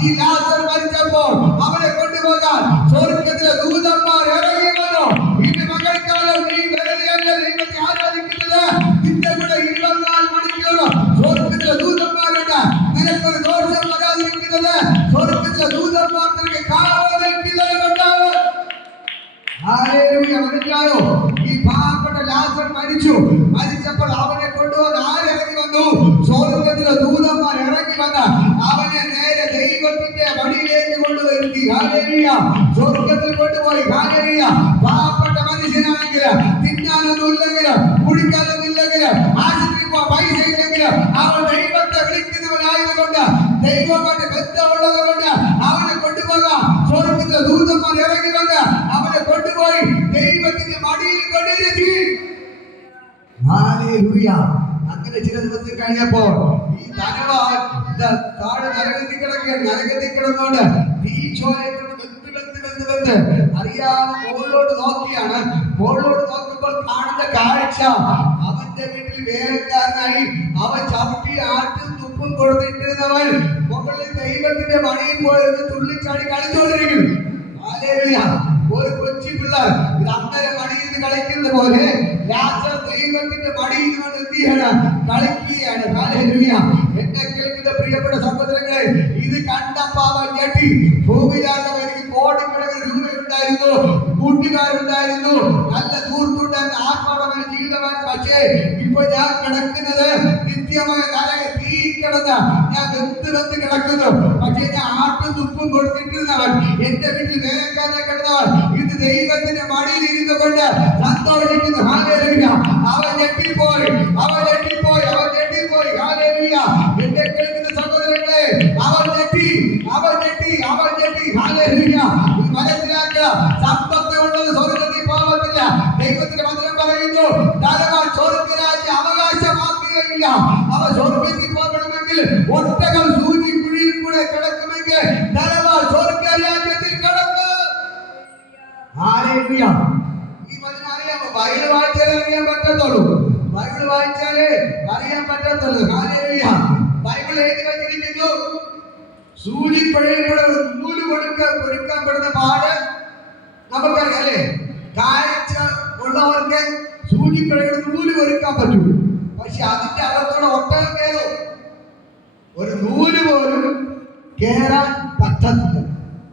ഈ ലാസർ മരിച്ചപ്പോൾ അവനെ കൊണ്ടുപോകാൻ സ്വർഗ്ഗത്തിലെ ദൂതന്മാർ ഇറങ്ങി വന്നു. ഇനി മകൾക്കാലം നീ വെറുതെയല്ല ദൈവത്തെ ആരാധിക്കുന്നത്, നിന്റെ കൂടെ 24 മണിക്കൂർ സ്വർഗ്ഗത്തിലെ ദൂതന്മാരുണ്ട്. നിനക്കൊരു ദോഷം വരാതിരിക്കുന്നത് സ്വർഗ്ഗത്തിലെ ദൂതന്മാർ നിനക്ക് കാവൽ നിൽക്കുന്നതുകൊണ്ട്. ഹല്ലേലൂയ. മനസ്സിലായോ? ഈ പാവപ്പെട്ട ലാസർ മരിച്ചപ്പോൾ അവനെ കൊണ്ടുപോകാൻ ആരിറങ്ങി വന്നു? സ്വർഗ്ഗത്തിലെ ദൂതന്മാർ ഇറങ്ങി വന്ന് അവനെ നേരെ ദൈവത്തിന്റെ വഴിയിലേക്ക് കൊണ്ടുവരുത്തി. ഹല്ലേലൂയ. സ്വർഗ്ഗത്തിൽ കൊണ്ടുപോയി. ഹല്ലേലൂയ. പാവപ്പെട്ട മനുഷ്യനാണെങ്കിൽ തിന്നാനൊന്നും ഇല്ലെങ്കിൽ, കുടിക്കാനൊന്നും ഇല്ലെങ്കിൽ, ആശുപത്രിയിൽ പോകാൻ പൈസ ഇല്ലെങ്കിൽ, അവൻ ദൈവത്തെ വിളിക്കുന്നവനായതുകൊണ്ട്, ദൈവമായിട്ട് ബന്ധമുള്ളത് കൊണ്ട് അവനെ കൊണ്ടുപോകാം. സ്വർഗ്ഗത്തിലെ ദൂതന്മാർ ഇറങ്ങി വന്ന് അവനെ കൊണ്ടുപോയി ദൈവത്തിന്റെ മടിയിൽ കൊണ്ടിരുത്തി. ഹല്ലേലൂയ. അങ്ങനെ ചില ദിവസം കഴിഞ്ഞപ്പോൾ ഈ ധനവാൻ താഴെ നരകത്തിൽ കിടക്കുകയാണ്. നരകത്തിൽ കിടന്നുകൊണ്ട് തീ ചോരക്കൊണ്ട് വെന്ത് അറിയാതെ മുകളിലോട്ട് നോക്കിയാണ്. മുകളിലോട്ട് നോക്കുമ്പോൾ കാണുന്ന കാഴ്ച, അവന്റെ വീട്ടിൽ വേലക്കാരനായി അവൻ ചവിട്ടി ആട്ടും തുപ്പും കൊടുത്തിട്ടിരുന്നവൻ മുകളിൽ ദൈവത്തിന്റെ മടിയിൽ പോയിരുന്ന് തുള്ളിച്ചാടി കളിച്ചുകൊണ്ടിരിക്കുന്നു. ഹല്ലേലൂയ. ഒരു കൊച്ചു പിള്ളേർ അമ്മയുടെ മടിയിൽ നിന്ന് കളിക്കുന്നത് പോലെ ലാസർ ദൈവത്തിന്റെ മടിയിൽ നിന്ന് എന്ത് ചെയ്യാണ്? കളിക്കുകയാണ്. ഹല്ലേലൂയ. എന്നെ കേൾക്കുന്ന പ്രിയപ്പെട്ട സഹോദരങ്ങളെ, ഇത് കണ്ടപ്പോൾ അവൻ ഞെട്ടി. ഭൂമിയിലാകെ എനിക്ക് കോടിക്കണക്കിന് രൂപയുണ്ടായിരുന്നു, കൂട്ടുകാരുണ്ടായിരുന്നു, നല്ല സുഹൃത്തുണ്ടായിരുന്നു, ആത്മാർത്ഥമായ ജീവിതമാണ്. പക്ഷേ ഇപ്പൊ ഞാൻ കിടക്കുന്നത് നിത്യമായ നരക തീ കിടന്ന് ഞാൻ വെന്ത് കിടക്കുന്നു. പക്ഷേ ഞാൻ ആട്ടും തുപ്പും കൊടുത്തിട്ടിരുന്നവൻ, എന്റെ വീട്ടിൽ വേലക്കാരനെ കിടന്നവൻ, ഇത് ദൈവത്തിന്റെ മടിയിൽ ഇരുന്നു കൊണ്ട് സന്തോഷിക്കുന്നു. ഹല്ലേലൂയ. അവൻ ഞെട്ടിപ്പോയി. ഹല്ലേലൂയ. എന്നെ കേൾക്കുന്ന സഹോദരങ്ങളെ, അവൻ ഞെട്ടി. ഹല്ലേലൂയ. മനസ്സിലാക്കുക, സമ്പത്ത് ഉള്ളത് സ്വർഗ്ഗത്തിൽ പോകത്തില്ല. ദൈവത്തിന്റെ വചനം പറയുന്നു, ധനവാൻ സ്വർഗ്ഗരാജ്യം അവകാശമാക്കുകയില്ല. അവൻ സ്വർഗ്ഗത്തിൽ പോകണമെങ്കിൽ ഒട്ടകം സൂചിക്കുഴിയിൽ കൂടെ കിടക്കുമെങ്കിൽ ധനവാൻ സ്വർഗ്ഗരാജ്യത്തിൽ കിടക്കും. ഹല്ലേലൂയ. ഈ വചനം അറിയാമോ? ബൈബിൾ വായിച്ചാലേ അറിയാൻ പറ്റത്തുള്ളൂ. ഹല്ലേലൂയ. ബൈബിൾ എഴുതി വച്ചിരിക്കുന്നു, സൂചിപ്പഴയിൽ കൂടെ നൂല് കൊടുക്കപ്പെടുന്ന പാട് നമുക്കറിയാം അല്ലേ? കാഴ്ച ഉള്ളവർക്ക് സൂചിപ്പഴയുടെ നൂല് കൊടുക്കാൻ പറ്റും. പക്ഷെ അതിന്റെ അകത്തോടെ ഒട്ടകം കയറും. ഒരു നൂല് പോലും കേറാൻ പറ്റത്തില്ല.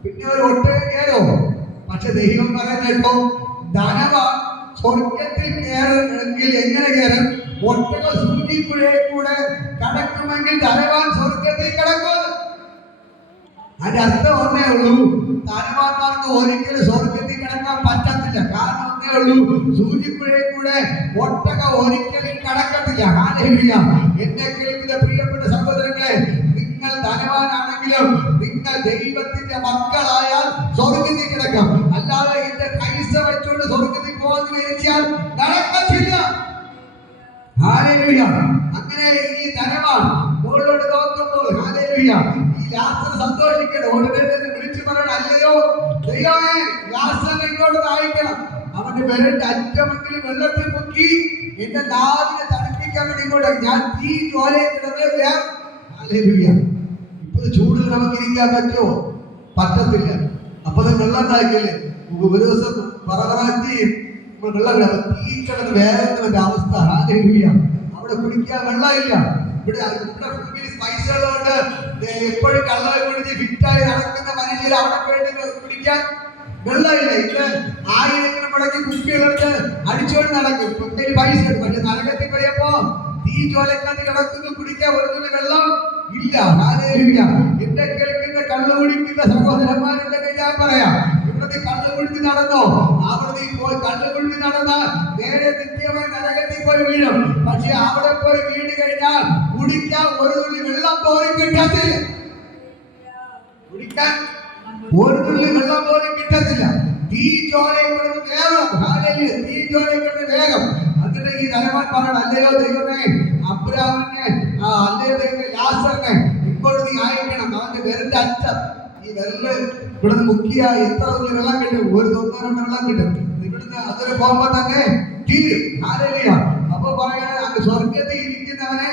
പിന്നെ ഒരു ഒട്ടകം കയറുമോ? പക്ഷെ ദൈവം പറയുന്നോ, ധനവാൻ സ്വർഗത്തിൽ കയറണമെങ്കിൽ എങ്ങനെ കയറും? ഒട്ടക സൂചിപ്പുഴയിൽ കൂടെ കടക്കുമെങ്കിൽ ധനവാൻ സ്വർഗത്തിൽ കടക്കും. അതിന്റെ അർത്ഥം ഒന്നേ ഉള്ളൂ, ധനവാന്മാർക്ക് ഒരിക്കലും സ്വർഗത്തിൽ കിടക്കാൻ പറ്റത്തില്ല. കാരണം ഒന്നേ ഉള്ളൂ, സൂചിപ്പുഴയിൽ കൂടെ ഒട്ടക ഒരിക്കലും കടക്കത്തില്ല. ഹല്ലേലൂയ. എന്നെ കേൾക്കുന്ന പ്രിയപ്പെട്ട സഹോദരങ്ങളെ, നിങ്ങൾ ധനവാനാണെങ്കിലും നിങ്ങൾ ദൈവത്തിന്റെ മക്കളായാൽ സ്വർഗത്തിൽ കിടക്കാം. അല്ലാതെ എന്റെ പൈസ വെച്ചുകൊണ്ട് സ്വർഗത്തിൽ പോകാൻ വിചാരിച്ചാൽ നടക്കത്തില്ല. ഹല്ലേലൂയ. അങ്ങനെ ഈ ധനവാൻ മുകളിലോട്ട് നോക്കുമ്പോൾ, ഹല്ലേലൂയ, ഈ ലാസർ സന്തോഷിക്കണം. ഉടനെ തന്നെ വിളിച്ചു പറയണം, അല്ലയോ ദൈവമേ, ലാസറിനെ ഇങ്ങോട്ട് അയക്കണം. അവന്റെ വിരലിന്റെ അറ്റമെങ്കിലും വെള്ളത്തിൽ മുക്കി എന്റെ നാവിനെ തണുപ്പിക്കാൻ വേണ്ടി ഇങ്ങോട്ട്. ഞാൻ തീ ജ്വാലയിൽ കിടന്ന്. ഹല്ലേലൂയ. ഇപ്പൊ ചൂടിൽ നമുക്ക് ഇരിക്കാൻ പറ്റുമോ? പറ്റത്തില്ല. അപ്പൊ വെള്ളം ഉണ്ടാക്കില്ലേ? ഒരു ദിവസം പറവറാറ്റി വെള്ളം തീ കിടന്ന് വേറെ അവസ്ഥ. ഹല്ലേലൂയ. അവിടെ കുടിക്കാൻ വെള്ളമില്ല. ഇവിടെ പൈസ ഉള്ളതുകൊണ്ട് എപ്പോഴും കള്ളവെ കുടിച്ച് ഫിറ്റായി നടക്കുന്ന മനുഷ്യർ അവിടെ പോയിട്ട് കുടിക്കാൻ വെള്ളമില്ല. ഇത് ആയിരങ്ങൾ മുടക്കി കുപ്പികളെടുത്ത് അടിച്ചുകൊണ്ട് നടക്കും. കുപ്പിയിൽ പൈസ ഉണ്ട്. പക്ഷെ നരകത്തിൽ പോയപ്പോ തീ ചോലക്കത്ത് കിടക്കുന്നു, കുടിക്കാൻ ഒരു തുള്ളി വെള്ളം ഇല്ല. ഹല്ലേലൂയ. എന്റെ കേൾക്കുന്ന കള്ളു കുടിക്കുന്ന സഹോദരന്മാരുണ്ടെങ്കിൽ ഞാൻ പറയാം, ഇവിടുത്തെ കള്ളു കുടിച്ച് നടന്നോ? അവിടെ പോയി കള്ളു കുടിച്ച് നടന്നാൽ നേരെ നിത്യമായി നരകത്തിൽ പോയി വീഴും. പക്ഷെ അവിടെ പോയി വീണ് കഴിഞ്ഞാൽ കുടിക്കാൻ ഒരു തുള്ളി വെള്ളം പോലും കിട്ടത്തില്ല. കുടിക്കാൻ ഒരു തുള്ളി വെള്ളം പോലും കിട്ടത്തില്ല. തീ ചോലയിൽപ്പെടുന്ന വേഗം. ഹല്ലേലൂയ. തീ ചോലയിൽപ്പെടുന്ന വേഗം. എന്നിട്ട് ഈ ധനവാൻ പറയണം, അല്ലയോ ദൈവമേ, അബ്രാഹാമിനെ, അല്ലയോ ദൈവമേ, ലാസറിനെ ഇപ്പോൾ നീ അയക്കണം. അവന്റെ വിരലിന്റെ അറ്റം, ഈ വിരല് ഇവിടുന്ന് മുക്കിയ എത്ര തുള്ളി വെള്ളം കിട്ടും? ഒരു 1-2 വെള്ളം കിട്ടും. ഇവിടുന്ന് അതിന് പോകുമ്പോ തന്നെ തീരും. ഹല്ലേലൂയ. അപ്പൊ പറയണേ, അങ്ങ് സ്വർഗത്തിൽ ഇരിക്കുന്നവനെ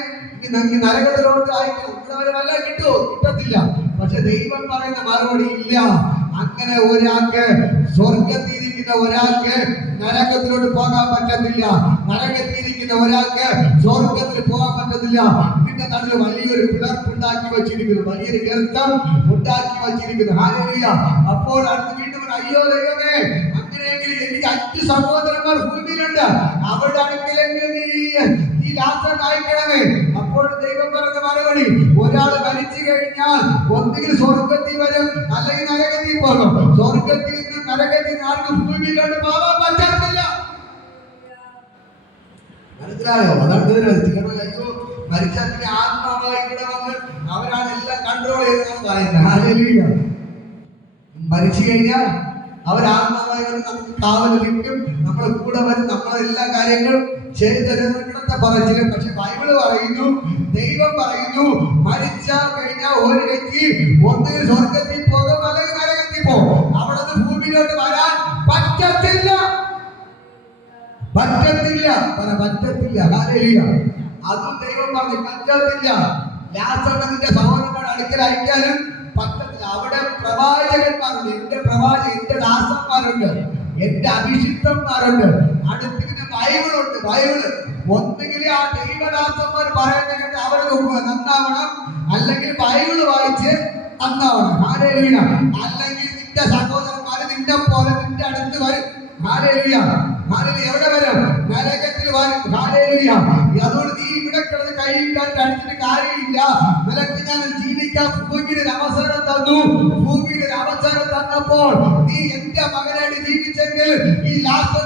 നരകത്തിലോട്ട് അയക്കണം. ഇവിടെ അവരെ വെള്ളം കിട്ടുമോ? കിട്ടത്തില്ല. പക്ഷെ ദൈവം പറയുന്ന മറുപടി ഇല്ല. അങ്ങനെ ഒരാൾക്ക് സ്വർഗത്തിരിക്കുന്ന ഒരാൾക്ക് നരകത്തിലോട്ട് പോകാൻ പറ്റത്തില്ല. നരകത്തിരിക്കുന്ന ഒരാൾക്ക് സ്വർഗത്തിൽ പോകാൻ പറ്റത്തില്ല. ഇതിന്റെ നടുവിൽ വലിയൊരു പിളർപ്പുണ്ടാക്കി വെച്ചിരിക്കുന്നു, വലിയൊരു ഗർത്തം ഉണ്ടാക്കി വെച്ചിരിക്കുന്നു. ഹല്ലേലൂയ. അപ്പോൾ അടുത്ത് വീണ്ടും അയ്യോ ദൈവമേ, അങ്ങനെയെങ്കിൽ എനിക്ക് 5 സഹോദരന്മാർ ഭൂമിയിലുണ്ട്, അവരുടെ അടുക്കലെങ്കിലും ഈ ലാസർ അയക്കണമേ. അപ്പോൾ ദൈവം പറഞ്ഞ മറുപടി, ഒരാൾ മരിച്ചു കഴിഞ്ഞാൽ ഒന്നുകിൽ സ്വർഗത്തിൽ വരും, അല്ലെങ്കിൽ നരകത്തിൽ പോകും. സ്വർഗത്തിൽ നിന്ന് നരകത്തിൽ ആർക്കും ഭൂമിയിലോട്ട് പോകാൻ പറ്റത്തില്ല. മനസ്സിലായോ? അതാണ് അയ്യോ മരിച്ചാൽ പിന്നെ ആത്മാവായി ഇവിടെ വന്ന് അവരാണ് എല്ലാം കൺട്രോൾ ചെയ്തെന്നാണ് പറയുന്നത്. ഹല്ലേലൂയ. മരിച്ചു കഴിഞ്ഞാൽ അവരാത്മാവായി വന്ന് നമുക്ക് കാവൽ നിൽക്കും, നമ്മളെ കൂടെ വരും, നമ്മളെല്ലാ കാര്യങ്ങളും ചെയ്തു തരുന്നത്തെ പറച്ചിലും. പക്ഷെ ബൈബിള് പറയുന്നു, ദൈവം പറയുന്നു, മരിച്ചാൽ കഴിഞ്ഞാൽ ഒരു വ്യക്തി ഒന്നുകിൽ സ്വർഗത്തിൽ പോകും, അല്ലെങ്കിൽ നരകത്തിൽ പോകും. അവിടെ നിന്ന് ഭൂമിയിലോട്ട് വരാൻ പറ്റത്തില്ല. പറ്റത്തില്ല. ഹല്ലേലൂയ. അതും ദൈവം പറഞ്ഞു പറ്റത്തില്ല. ലാസറിന്റെ സഹോദരന്മാരുടെ അടുക്കൽ അയക്കാനും പറ്റത്തില്ല. അവിടെ പ്രവാചകന്മാരുണ്ട്, എന്റെ ദാസന്മാരുണ്ട്, എന്റെ അഭിഷിക്തന്മാരുണ്ട്, അടുത്തിങ്ങനെ ബൈബിളുണ്ട്. ബൈബിള് ഒന്നുകിൽ ആ ദൈവദാസന്മാർ പറയുന്ന കേട്ട് അവർ നന്നാവണം, അല്ലെങ്കിൽ ബൈബിള് വായിച്ച് നന്നാവണം. ഹല്ലേലൂയ. അല്ലെങ്കിൽ നിന്റെ സഹോദരന്മാര് നിന്റെ പോലെ നിന്റെ അടുത്ത് വരും. ഹല്ലേലൂയ. ഹല്ലേലൂയ. എവിടെ വരും? നരകത്തിൽ വരും. ഹല്ലേലൂയ. അതുകൊണ്ട് നീ ഇവിടെ കിടന്ന് കൈകാൽ അടിച്ചിട്ട് കാര്യമില്ല. നിനക്ക് ഞാൻ ജീവിക്കാൻ ഭൂമിയിൽ ഒരു അവസരം തന്നു. ഭൂമിയിൽ ഒരു അവസരം തന്നപ്പോൾ നീ എന്റെ മകനായിട്ട് ജീവിച്ചെങ്കിൽ ഈ ലാസ്റ്റ്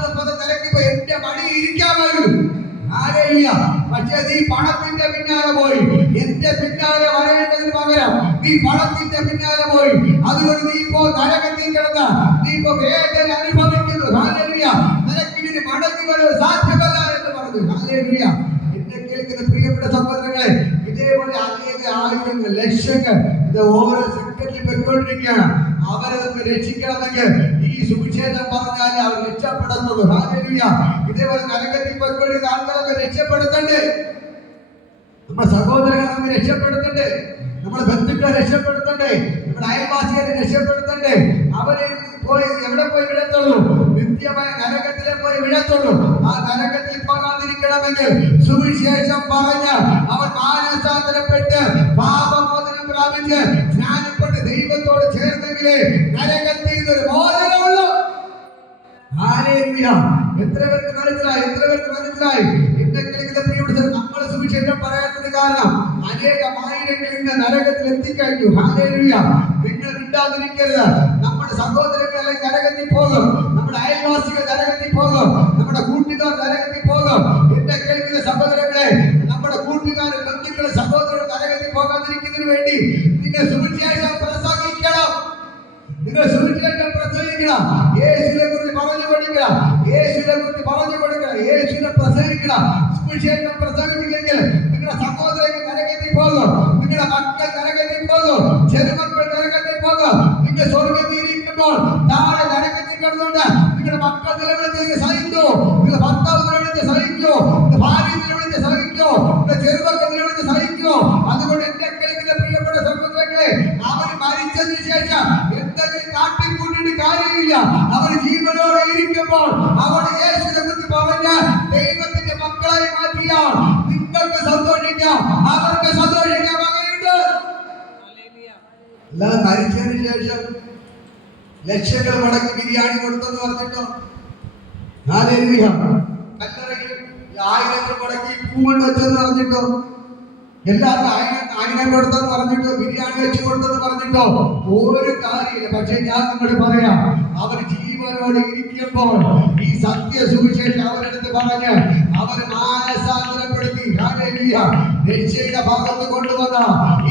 നിനക്ക് ഇപ്പൊ എന്റെ മടി ഇരിക്കാമായിരുന്നു. ഹല്ലേലൂയ. പക്ഷേ നീ പണത്തിന്റെ പിന്നാലെ പോയി, എന്റെ പിന്നാലെ വരേണ്ടതിന് പകരം നീ പണത്തിന്റെ പിന്നാലെ പോയി. അതുകൊണ്ട് നീ ഇപ്പോ നരകത്തിൽ കിടന്ന, നീ ഇപ്പോ വേദന അനുഭവിക്കുന്നു. ഹല്ലേലൂയ. നിനക്കിതിന് മടങ്ങി വരാൻ സാധ്യമല്ല എന്ന് പറഞ്ഞു. ഹല്ലേലൂയ. എന്നെ കേൾക്കുന്ന പ്രിയപ്പെട്ട സഹോദരങ്ങളെ, ഇതേപോലെ അനേക ആയിരങ്ങൾ ലക്ഷങ്ങൾ ഇത് ഓരോ സെക്കൻഡിൽ പെട്ടുകൊണ്ടിരിക്കുകയാണ്. അവരെ നമുക്ക് രക്ഷിക്കണമെങ്കിൽ ഈ സുവിശേഷം പറഞ്ഞാൽ അവർ രക്ഷപ്പെടുത്തുള്ളൂ. ഹല്ലേലൂയ. ഇതേപോലെ നരകത്തിൽ പെട്ടുകൊണ്ടിരുന്ന ആൾക്കാരൊക്കെ രക്ഷപ്പെടുത്തണ്ടേ? നമ്മുടെ സഹോദരങ്ങളെ നമുക്ക് രക്ഷപ്പെടുത്തണ്ടേ? നമ്മുടെ ബന്ധുക്കളെ രക്ഷപ്പെടുത്തണ്ടേ? നമ്മുടെ അയൽവാസികളെ രക്ഷപ്പെടുത്തണ്ടേ? അവരെ പോയി എവിടെ പോയി വിടത്തുള്ളൂ? നിത്യമായ നരകത്തിലെ പോയി വിടത്തുള്ളൂ. ആ നരകത്തിൽ പോകാതിരിക്കണമെങ്കിൽ സുവിശേഷം പറഞ്ഞ് അവൻ മാനസാന്തരപ്പെട്ട് പാപമോചനം പ്രാപിച്ച് സ്നാനപ്പെട്ട് ദൈവത്തോട് ചേർന്നെങ്കിലേ നരകത്തിൽ നിന്നൊരു മോചനമുള്ളൂ. ഹല്ലേലൂയ. എത്ര പേർക്ക് മനസ്സിലായി? എന്നെ കേൾക്കുന്ന പ്രിയപ്പെട്ടവരെ, നമ്മൾ സുവിശേഷം പറയാത്തത് കാരണം അനേകം ആയിരങ്ങൾ ഇന്ന് നരകത്തിൽ എത്തിക്കഴിഞ്ഞു. ഹല്ലേലൂയ. നിങ്ങൾ മിണ്ടാതിരിക്കരുത്. നമ്മുടെ സഹോദരങ്ങളെ നരകത്തിൽ പോകും, നമ്മുടെ അയൽവാസികൾ നരകത്തിൽ പോകും, നമ്മുടെ കൂട്ടുകാർ നരകത്തിൽ പോകും. എന്നെ കേൾക്കുന്ന സഹോദരങ്ങളെ, നമ്മുടെ കൂട്ടുകാരും ബന്ധുക്കളും സഹോദരങ്ങൾ നരകത്തിൽ പോകാതിരിക്കുന്നതിന് വേണ്ടി നിങ്ങൾ സുവിശേഷം പ്രസംഗിക്കണം. യേശുവിനെ കുറിച്ച് പറഞ്ഞു കൊടുക്കണം. യേശുവിനെ പ്രസംഗിക്കണം. സുവിശേഷം പ്രസംഗിച്ചില്ലെങ്കിൽ നിങ്ങളുടെ സഹോദരങ്ങൾ നരകത്തിൽ പോകും, നിങ്ങളുടെ മക്കൾ നരകത്തിൽ പോകും, ചെറുമക്കൾ നരകത്തിൽ പോകും. നിങ്ങൾ സ്വർഗത്തിൽ ഇരിക്കുമ്പോൾ താഴെ നരകത്തിൽ കിടന്നുകൊണ്ട് നിങ്ങളുടെ മക്കൾ നിലവിളിച്ച് സഹിക്കോ, നിങ്ങളുടെ ഭർത്താവ് നിലവിളിച്ച് സഹിക്കോ, നിങ്ങളുടെ ഭാര്യ നിലവിളിച്ച് സഹിക്കോ, നിങ്ങളുടെ ചെറുമക്കൾ നിലവിളിച്ച് സഹിക്കോ. അതുകൊണ്ട് എന്റെ കേൾക്കുന്ന പ്രിയപ്പെട്ട സഹോദരങ്ങളെ, അവർ മരിച്ചതിന് ശേഷം എന്തെങ്കിലും കാട്ടിക്കൂട്ടിട്ട് കാര്യമില്ല. അവർ ജീവനോടെ ഇരിക്കുമ്പോൾ അവർ യേശുവിനെ കുറിച്ച് പറഞ്ഞ് ദൈവത്തിന്റെ മക്കളായി മാറ്റിയാൽ നിങ്ങൾക്ക് സന്തോഷിക്കാം, അവർക്ക് സന്തോഷിക്കാൻ വകയുണ്ട്. അല്ലാതെ മരിച്ചതിന് ശേഷം ലക്ഷങ്ങൾ മുടക്കി ബിരിയാണി കൊടുത്തെന്ന് പറഞ്ഞിട്ടോ, ഹല്ലേലൂയ, കല്ലറയിൽ 1000 മുടക്കി പൂമണ്ണ് വെച്ചെന്ന് പറഞ്ഞിട്ടോ, എല്ലാവർക്കും 1000 കൊടുത്തെന്ന് പറഞ്ഞിട്ടോ, ബിരിയാണി വെച്ച് കൊടുത്തെന്ന് പറഞ്ഞിട്ടോ ഒരു കാര്യമില്ല. പക്ഷെ ഞാൻ നിങ്ങളോട് പറയാം, അവർ ജീവനോട് ഇരിക്കുമ്പോൾ ഈ സത്യ സുവിശേഷം അവരെടുത്ത് പറഞ്ഞ് അവരെ മാനസാന്തരപ്പെടുത്തി ഹല്ലേലൂയ രക്ഷയുടെ ഭാഗത്ത് കൊണ്ടുവന്ന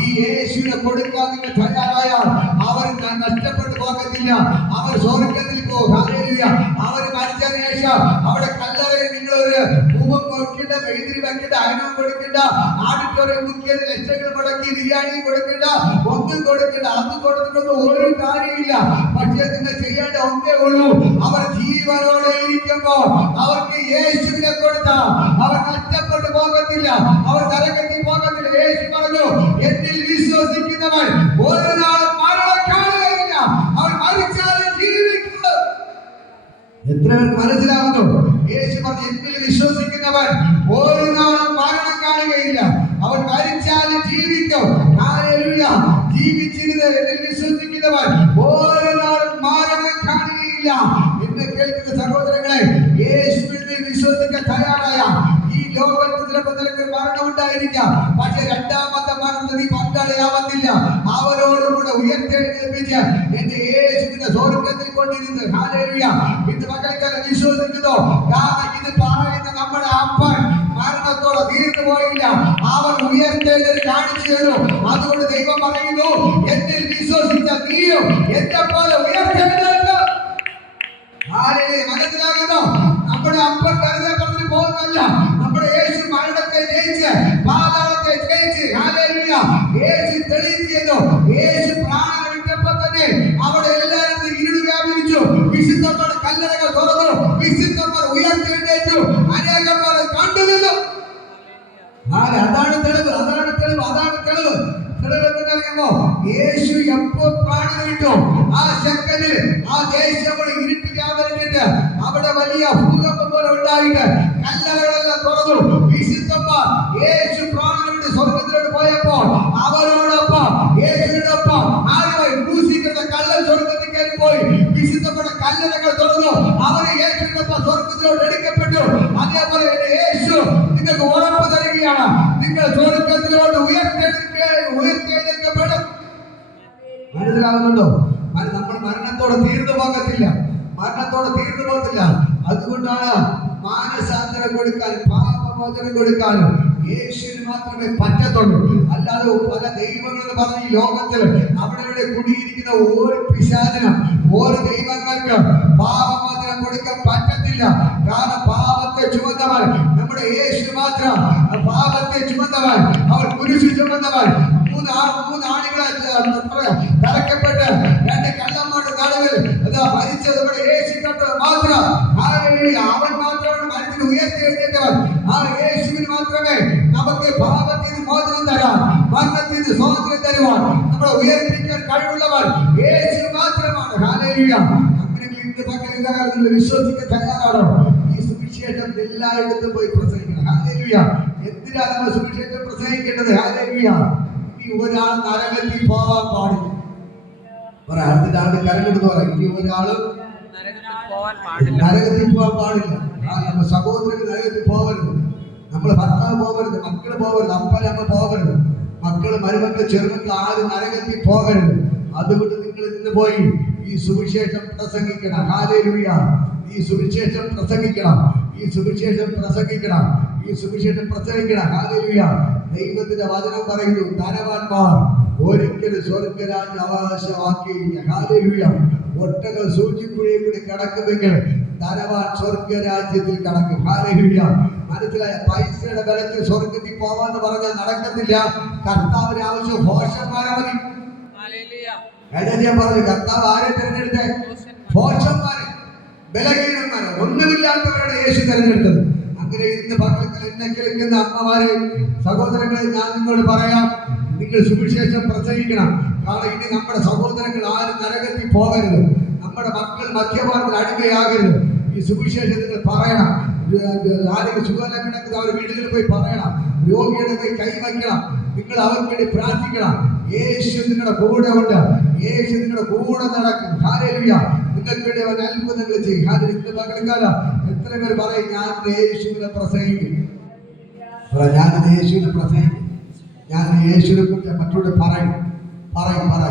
ഈ യേശുവിനെ കൊടുക്കാൻ നിങ്ങൾ തയ്യാറായാൽ അവർ നഷ്ടപ്പെട്ടു പോകത്തില്ല. അവർ സ്വർഗത്തിൽ പോകും. ഹല്ലേലൂയ. അവർ മരിച്ചതിന് ശേഷം അവിടെ കല്ലറയിൽ നിങ്ങളൊരു പൂവും കൊടുക്കേണ്ട, മെഴുതിരി വെക്കേണ്ട, അയനം കൊടുക്കേണ്ട, ആഡിറ്റോറിയം മുക്കിയത് ലക്ഷങ്ങൾ മുടക്കി ബിരിയാണി കൊടുക്കേണ്ട, ഒന്നും കൊടുക്കേണ്ട. അത് കൊടുത്തിട്ടൊന്നും ഒരു കാര്യമില്ല. പക്ഷേ നിങ്ങൾ ചെയ്യേണ്ട ഒന്നേ ഉള്ളൂ, അവർ ജീവനോടെ ഇരിക്കുമ്പോൾ അവർക്ക് യേശുവിനെ കൊടുത്താൽ അവർ നഷ്ടപ്പെട്ടു പോകത്തില്ല, അവർ നരകത്തിൽ പോകത്തില്ല. യേശു പറഞ്ഞു, എന്നിൽ വിശ്വസിക്കുന്ന വിശ്വസിക്കുന്നവൻ ഒരു നാളും മരണം കാണുകയില്ല. അവൻ മരിച്ചാലും ജീവിക്കും. എത്ര പേർക്ക് മനസ്സിലാവുന്നു? യേശു പറഞ്ഞു, എന്നിൽ വിശ്വസിക്കുന്നവൻ ഒരു നാളും മരണം കാണുകയില്ല, അവൻ മരിച്ചാലും ജീവിക്കും. ഹല്ലേലൂയ. ജീവിച്ചിരുന്ന് എന്നിൽ വിശ്വസിക്കുന്നവൻ ഒരു നാളും മരണം കാണുകയില്ല. എന്നെ കേൾക്കുന്ന സഹോദരങ്ങളെ, യേശുവിൽ വിശ്വസിക്കാൻ തയ്യാറായ ഈ ലോകത്ത് ചിലപ്പോൾ നിനക്ക് മരണം ഉണ്ടായിരിക്കാം, പക്ഷെ രണ്ടാമത്തെ മരണത്തിൽ നീ പങ്കാളിയാവത്തില്ല. അവരോടുകൂടെ ഉയർത്തെഴുന്നേൽപ്പിച്ച് എന്റെ യേശുവിന്റെ സ്വർഗ്ഗത്തിൽ കൊണ്ടിരുന്ന് ഹല്ലേലൂയ ഇന്ന് മക്കളെ വിശ്വസിക്കുന്നു. കാരണം ഇത് പറയുന്ന നമ്മുടെ അപ്പൻ മരണത്തോടെ തീർന്നു പോയില്ല, അവൻ ഉയർത്തെഴുന്നേറ്റ് കാണിച്ചു തരും. അതുകൊണ്ട് ദൈവം പറയുന്നു, എന്നിൽ വിശ്വസിച്ച നീയും എന്നെ പോലെ ഉയർത്തെഴുന്നേൽക്കും. മനസ്സിലാകുന്നു? നമ്മുടെ അപ്പൻ വെറുതെ പറഞ്ഞു പോകുന്നല്ല. നമ്മുടെ യേശു മരണത്തെ ജയിച്ച് പാതാളത്തെ ജയിച്ച് ഹല്ലേലൂയ യേശു തെളിയിച്ചു. യേശു പ്രാണനെ വിട്ടപ്പോൾ തന്നെ അവിടെ എല്ലാവരും ഇരുൾ വ്യാപിച്ചു. വിശുദ്ധന്മാർ കല്ലറകൾ തുറന്നു, വിശുദ്ധന്മാർ ഉയർത്തെഴുന്നേറ്റു, അനേകന്മാർ കണ്ടുനിന്നു. അതാണ് തെളിവ്, അതാണ് തെളിവ്, അതാണ് തെളിവ്. തെളിവെന്നറിയുമോ? യേശു എപ്പോ പ്രാണനെ വിട്ടു ആ സെക്കൻഡിൽ ആ ദേശം ഇരുട്ട് വ്യാപരിച്ചിട്ട് അവിടെ വലിയ ഭൂകമ്പം പോലെ ഉണ്ടായിട്ട് കല്ലറകളെല്ലാം തുറന്നു. വിശുദ്ധന്മാർ യേശു പ്രാണനെ വിട്ട് സ്വർഗത്തിലോട്ട് പോയപ്പോൾ അവരോടൊപ്പം യേശുവിനൊപ്പം ആരുമായി ക്രൂശിക്കുന്ന കള്ളൻ സ്വർഗത്തിൽ കയറി പോയി. വിശുദ്ധന്മാരുടെ കല്ലറകൾ തുറന്നു, അവർ യേശുവിനൊപ്പം സ്വർഗത്തിലോട്ട് എടുക്കപ്പെട്ടു. അതേപോലെ യേശു നിങ്ങൾക്ക് ഉറപ്പ് തരികയാണ്, നിങ്ങൾ സ്വർഗത്തിലോട്ട് ഉയർത്തെഴുന്നേൽക്കപ്പെടും. മനസ്സിലാകുന്നുണ്ടോ? നമ്മൾ മരണത്തോടെ തീർന്നു പോകത്തില്ല, മരണത്തോടെ തീർന്നു പോകത്തില്ല. അതുകൊണ്ടാണ് മാനസാന്തരം കൊടുക്കാൻ, പാപമോചനം കൊടുക്കാനും യേശുവിന് മാത്രമേ പറ്റത്തുള്ളൂ. അല്ലാതെ പല ദൈവങ്ങളെന്ന് പറഞ്ഞ ഈ ലോകത്തിൽ അവിടെ ഇവിടെ കുടിയിരിക്കുന്ന ഓരോ പിശാചിനും ഓരോ ദൈവങ്ങൾക്ക് പാപമോചനം കൊടുക്കാൻ പറ്റത്തില്ല. കാരണം പാപത്തെ ചുമന്നവൻ നമ്മുടെ യേശു മാത്രം. പാപത്തെ ചുമന്നവൻ, അവൻ കുരിശു ചുമന്നവൻ. മൂന്ന് ആണികളെ തറക്കപ്പെട്ട് രണ്ട് കള്ളന്മാരുടെ നടുവിൽ മരിച്ചത് നമ്മുടെ യേശു കണ്ടത് മാത്രം. അവൻ മാത്രമാണ് മരിച്ചിട്ട് ഉയർത്തെഴുന്നേറ്റവൻ. ആ യേശുവിന് മാത്രമേ നമുക്ക് പാപത്തിൽ നിന്ന് മോചനം തരാൻ, മരണത്തിൽ നിന്ന് സ്വാതന്ത്ര്യം തരുവാൻ, നമ്മളെ ഉയർപ്പിക്കാൻ കഴിവുള്ളവൻ യേശു മാത്രമാണ്. ഹല്ലേലൂയ. അങ്ങനെയെങ്കിൽ ഇന്ന് പകൽ വിശ്വസിക്കാൻ തയ്യാറാണോ? ഈ സുവിശേഷം എല്ലായിടത്തും പോയി പ്രസംഗിക്കണം. ഹല്ലേലൂയ. എന്തിനാ നമ്മൾ സുവിശേഷം പ്രസംഗിക്കേണ്ടത്? ഹല്ലേലൂയ. ഈ ഒരാൾ നരകത്തിൽ പോവാൻ പാടില്ല. അടുത്ത ആളുടെ കരകെടുത്ത് പറയും, ഇനി ഒരാളും നരകത്തിൽ പോകാൻ പാടില്ല. നമ്മുടെ സഹോദരന് നരകത്തിൽ പോകരുത്, നമ്മളെ ഭർത്താവ് പോകരുത്, മക്കള് പോകരുത്, അപ്പനമ്മ പോകരുത്, മക്കള് മരുമക്കള് ചെറുമക്കൾ ആരും നരകത്തിൽ പോകരുത്. അതുകൊണ്ട് നിങ്ങൾ ഇന്ന് പോയി ഈ സുവിശേഷം പ്രസംഗിക്കണം. ഹല്ലേലൂയ. ഈ സുവിശേഷം പ്രസംഗിക്കണം, ഈ സുവിശേഷം പ്രസംഗിക്കണം, ഈ സുവിശേഷം പ്രസംഗിക്കണം. ഹല്ലേലൂയ. ദൈവത്തിന്റെ വചനം പറയുന്നു, ധനവാന്മാർ ഒരിക്കലും സ്വർഗ്ഗരാജ്യം അവകാശമാക്കിയില്ല. ഹല്ലേലൂയ. ഒട്ടകം സൂചിക്കുഴിയിൽ കൂടി കടക്കുമെങ്കിൽ ധനവാൻ സ്വർഗ്ഗരാജ്യത്തിൽ കടക്കും. ഹല്ലേലൂയ. മനസ്സിലായ? പൈസയുടെ ബലത്തിൽ സ്വർഗത്തിൽ പോവാന്ന് പറഞ്ഞാൽ നടക്കത്തില്ല. കർത്താവിന് ആവശ്യം ഭോഷന്മാരെ മതി. ഞാൻ പറഞ്ഞു, കർത്താവ് ആരെ തിരഞ്ഞെടുത്തേ? ഭോഷന്മാരെ, ബലഹീനന്മാരെ, ഒന്നുമില്ലാത്തവരുടെ യേശു തിരഞ്ഞെടുത്തത്. അങ്ങനെ ഇന്ന് പകൽ എന്നെ കേൾക്കുന്ന അമ്മമാരെ, സഹോദരങ്ങളെ, ഞാൻ നിങ്ങളോട് പറയാം, നിങ്ങൾ സുവിശേഷം പ്രസംഗിക്കണം. കാരണം ഇനി നമ്മുടെ സഹോദരങ്ങൾ ആരും നരകത്തിൽ പോകരുത്, നമ്മുടെ മക്കൾ മദ്യപാനത്തിൽ അടിമയാകരുത്. ഈ സുവിശേഷം നിങ്ങൾ പറയണം. ആരെങ്കിലും സുഖം കിടക്കുന്ന അവർ വീടുകളിൽ പോയി പറയണം, രോഗിയുടെ പോയി കൈവയ്ക്കണം, നിങ്ങൾ അവർക്ക് വേണ്ടി പ്രാർത്ഥിക്കണം. യേശു നിങ്ങളുടെ കൂടെ ഉണ്ട്, യേശു നിങ്ങളുടെ കൂടെ നടക്കും. ഹല്ലേലൂയ. നിങ്ങൾക്ക് വേണ്ടി അവൻ അത്ഭുതങ്ങൾ ചെയ്യും. ഇന്ന് പകൽക്കാലം എത്ര പേര് പറയും, ഞാൻ യേശുവിനെ പ്രസംഗിക്കും, ഞാൻ യേശുവിനെ പ്രസംഗിക്കും, ഞാൻ യേശുവിനെ കുറിച്ച് മറ്റോട് പറയും.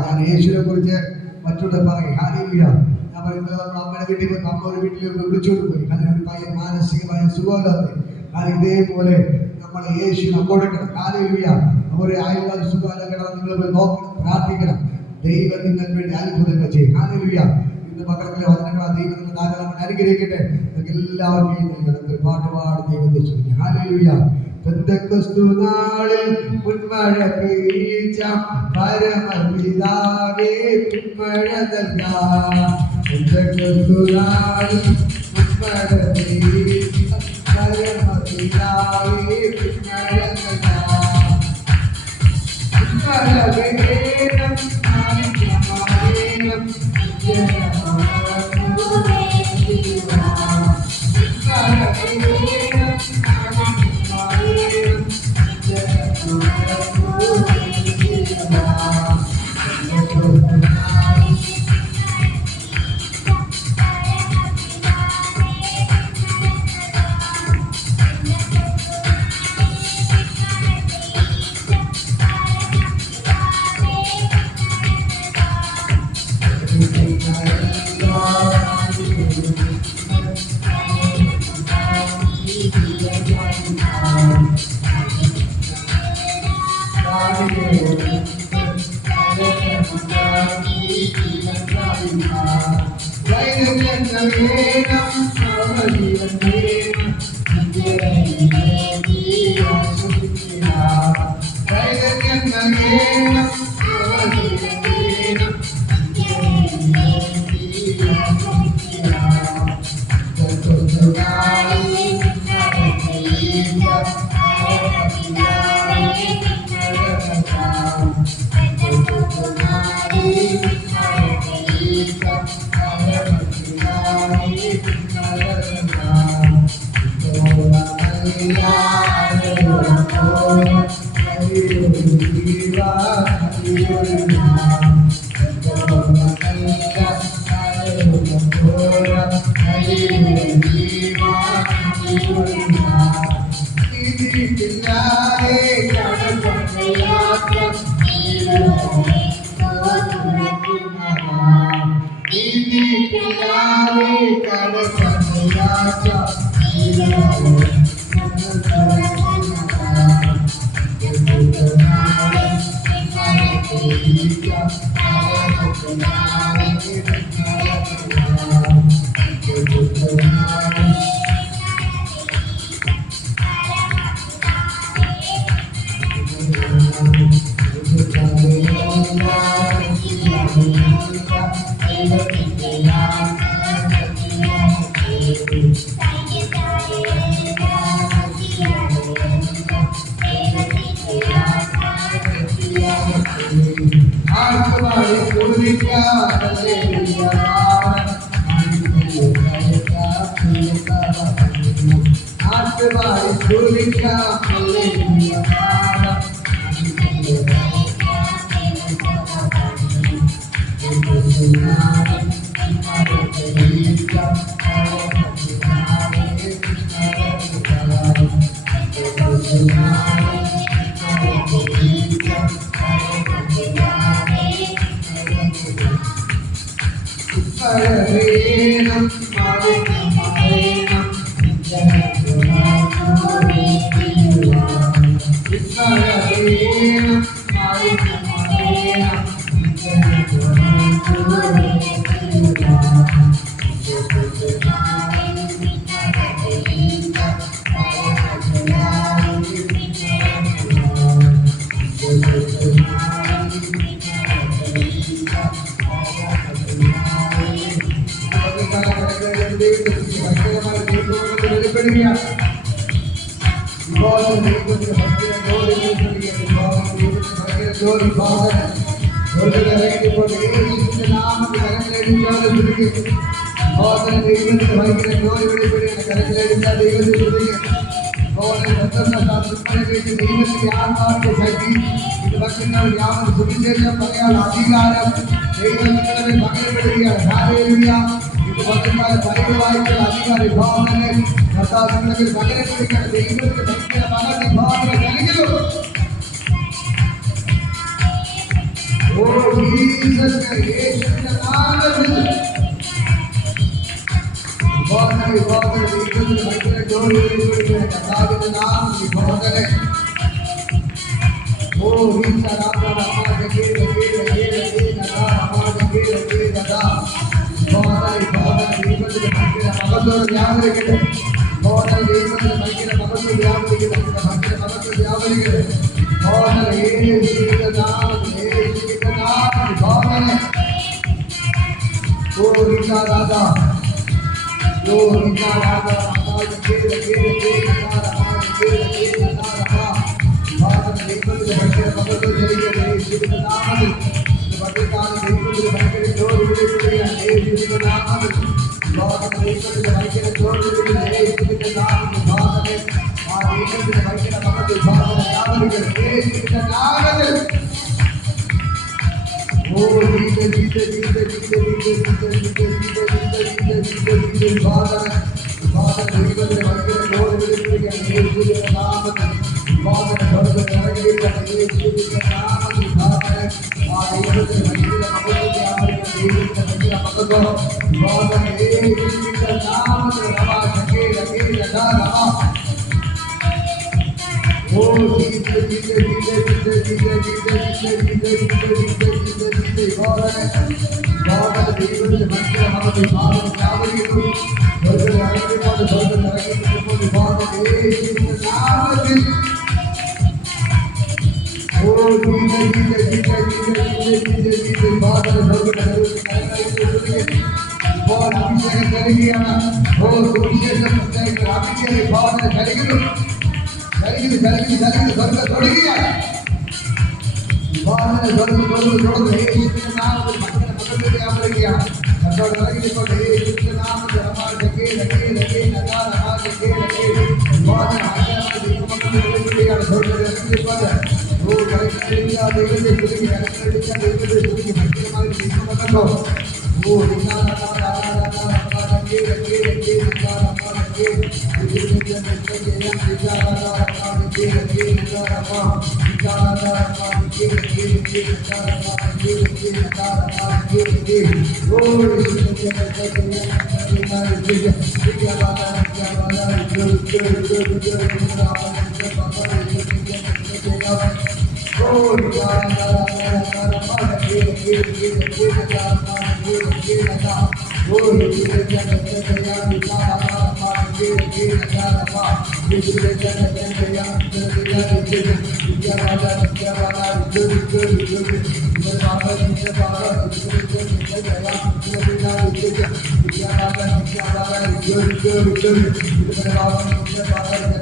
ഞാൻ യേശുവിനെ കുറിച്ച് മറ്റോട് പറയും. ഹല്ലേലൂയ. ഞാൻ പറയുന്നത്, നമ്മുടെ അമ്മയുടെ വീട്ടിൽ പോയി അമ്മ ഒരു വീട്ടിൽ വിളിച്ചോണ്ട് പോയി, ഒരു പയ്യൻ മാനസികമായ സുഖമില്ലാത്ത, ഇതേപോലെ നമ്മൾ യേശുവിനെ കൊടുക്കണം. ഹല്ലേലൂയ. ഒരു അയൽവാസി സുഖമില്ല കിടന്ന് നിങ്ങൾ പോയി നോക്കണം, പ്രാർത്ഥിക്കണം. ദൈവം നിങ്ങൾക്ക് വേണ്ടി അത്ഭുതങ്ങൾ ചെയ്യും. ഹല്ലേലൂയ. ഇന്ന് പകരത്തിലെ വചനങ്ങൾ ദൈവം നിങ്ങൾ ധാരാളം അനുഗ്രഹിക്കട്ടെ. നിങ്ങൾക്ക് എല്ലാവർക്കും നമുക്ക് പാട്ടുപാട് ദൈവത്തെ ചൊല്ലിക്കാം. ഹല്ലേലൂയ. പെന്തക്കോസ്തു നാളിൽ മുൻമഴ പെയ്ച്ച പരമപിതാവേ പിന്മഴ നൽകാം. പെന്തക്കോസ്തു നാളിൽ മുൻമഴ പെയ്ച്ച പരമപിതാവേ പിന്മഴ നൽകാം. ദൈവത്തിന്റെ ഭയങ്കര മഹത്വം ജനിക്കട്ടെ യേശുവിന്റെ നാമത്തിൽ. പകൽക്കാലം ദൈവത്തിന്റെ ഭയങ്കര ജോലി വിളിക്കുകയാണ് യേശുവിന്റെ നാമത്തിൽ. ദൈവത്തിന്റെ ഭയങ്കര ജോലി വിളിക്കുന്ന യേശുവിന്റെ നാമത്തിൽ. ഭാഗത്തെ ആ ദൈവത്തിന്റെ ഭയങ്കര മഹത്വം ഭാഗത്തെ വ്യാപരിക്കണം യേശുവിന്റെ നാമത്തിൽ. Oh, Jesus, Jesus, Jesus, Jesus, Jesus, Jesus, Jesus, Jesus, Jesus, Father, Father, ദൈവത്തിന്റെ ഭയങ്കര ജോലി വിളിക്കുകയാണ് യേശുവിന്റെ നാമത്തിൽ. Father, സ്വർഗ്ഗത്തിൽ ഇറങ്ങിയിരിക്കുന്ന യേശുവിന്റെ നാമത്തിൽ. Father, ആ ദൈവത്തിന്റെ ഭയങ്കര മഹത്വം വ്യാപരിക്കണം ദൈവത്തിന്റെ ഭയങ്കര മഹത്വം. Father, യേശുവിന്റെ നാമത്തിൽ രമാ ശകേല കേല ദാനമ. Oh, Jesus, Jesus, Jesus, Jesus, Jesus, Jesus, Jesus, Jesus, God, ദൈവത്തിന്റെ ഭയങ്കര മഹത്വം ഭാഗം വ്യാപരിക്കുന്നു. സ്വർഗ്ഗത്തിൽ ഇറങ്ങിക്കൊണ്ട് സ്വർഗ്ഗത്തിൽ ഇറങ്ങിക്കൊണ്ട് ഭാഗം യേശുവിന്റെ നാമത്തിൽ. Oh, Jesus, Jesus, Jesus, Jesus, Jesus, Jesus, Father, സ്വർഗ്ഗത്തിൽ ഇറങ്ങിക്കൊണ്ട് God, അഭിഷേകം നൽകിയാണ്. Oh, സുവിശേഷം പ്രത്യേക അഭിഷേകം Father നൽകുന്നു. സ്വർഗ്ഗം തൊടുകയാണ്. സ്വർഗ്ഗം യേശുവിന്റെ നാമത്തിൽ ഭയങ്കര മഹത്വം വ്യാപരിക്കുകയാണ്. കർത്താവ് ഇറങ്ങിക്കൊണ്ട് യേശുവിന്റെ നാമത്തിൽ സ്വർഗ്ഗത്തിൽ ഇറങ്ങിക്കൊണ്ട്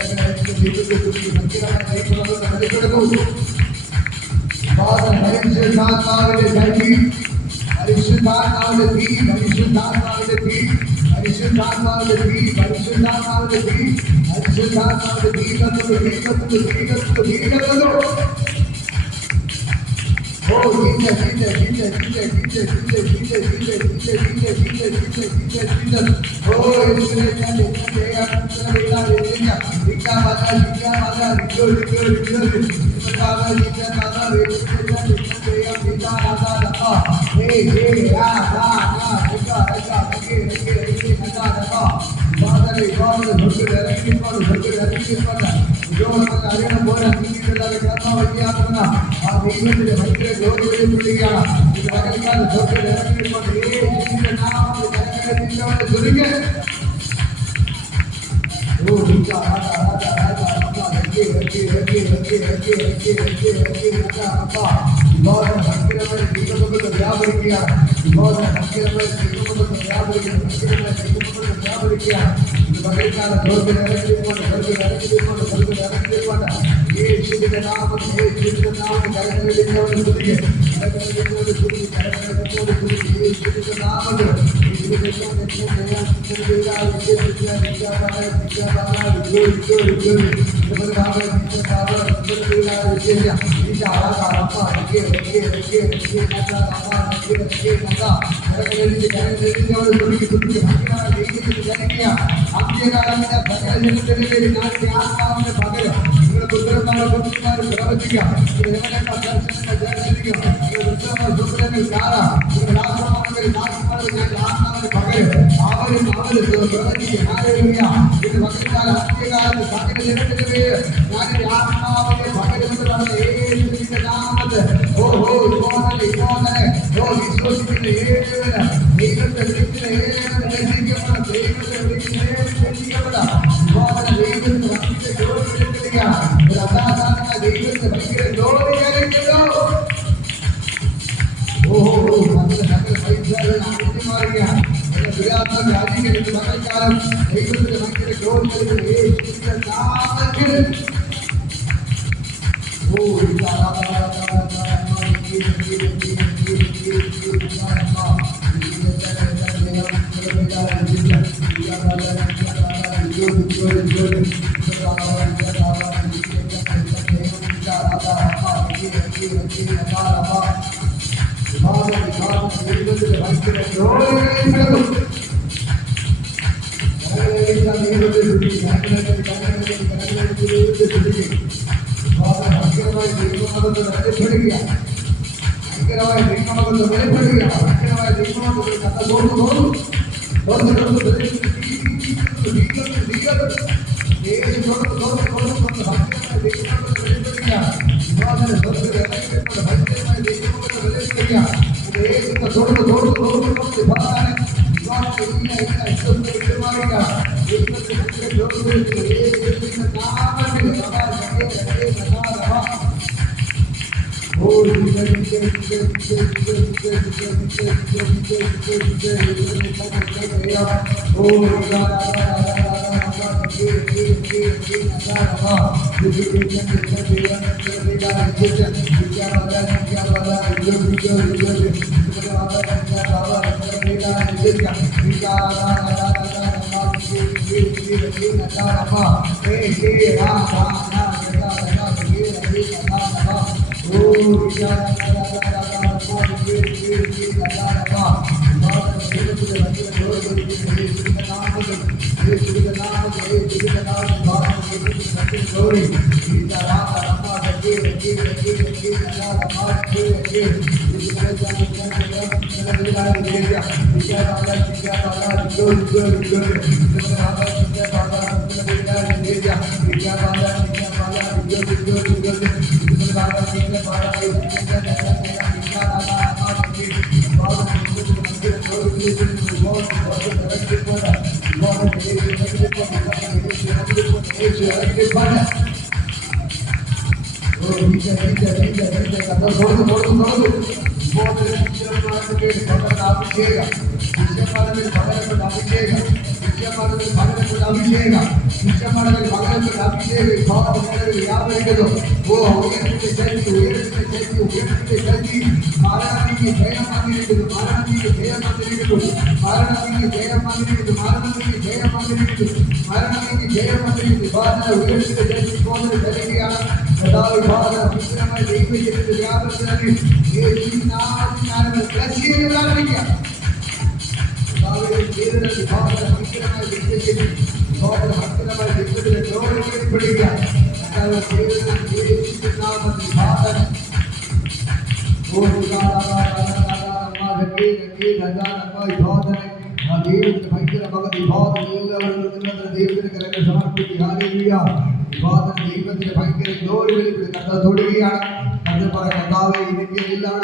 ദൈവത്തെ ചുരുങ്ങി ദൈവത്തെ ചുരുങ്ങി ഭയങ്കരമായി ദൈവമല്ലോ. Oh, പരിശുദ്ധാത്മാവിന്റെ ശക്തി, പരിശുദ്ധാത്മാവിന്റെ തീ, പരിശുദ്ധാത്മാവിന്റെ തീ, പരിശുദ്ധാത്മാവിന്റെ തീ, പരിശുദ്ധാത്മാവിന്റെ തീ, പരിശുദ്ധാത്മാവിന്റെ തീ കത്തുന്നു, തീ കത്തുന്നു, തീ കത്തുന്നു, തീ കത്തുന്നു. Oh, Jesus, Jesus, Jesus, Jesus, Jesus, Jesus, Jesus, Jesus, Jesus, Jesus, Jesus, Jesus, Jesus. Oh, അറിയണം പോലെ ആ ദൈവത്തിന്റെ ഭയങ്കര ജോലി വിളിക്കുകയാണ്. ഇത് പകൽക്കാലം സ്വർഗ്ഗത്തിൽ ഇറങ്ങിക്കൊണ്ട് യേശുവിന്റെ നാമത്തിൽ ജനങ്ങളെ ചുരുങ്ങി. വ്യാപരിക്കുകയാണ്. പകൽക്കാലം സ്വർഗ്ഗത്തിൽ ഇറങ്ങിക്കൊണ്ട് യേശുവിന്റെ നാമത്തിൽ യേശുവിന്റെ നാമത്തിൽ കരങ്ങളിലിരുന്നവരെ ചുരുങ്ങി യേശുവിന്റെ നാമത്തിൽ Oh,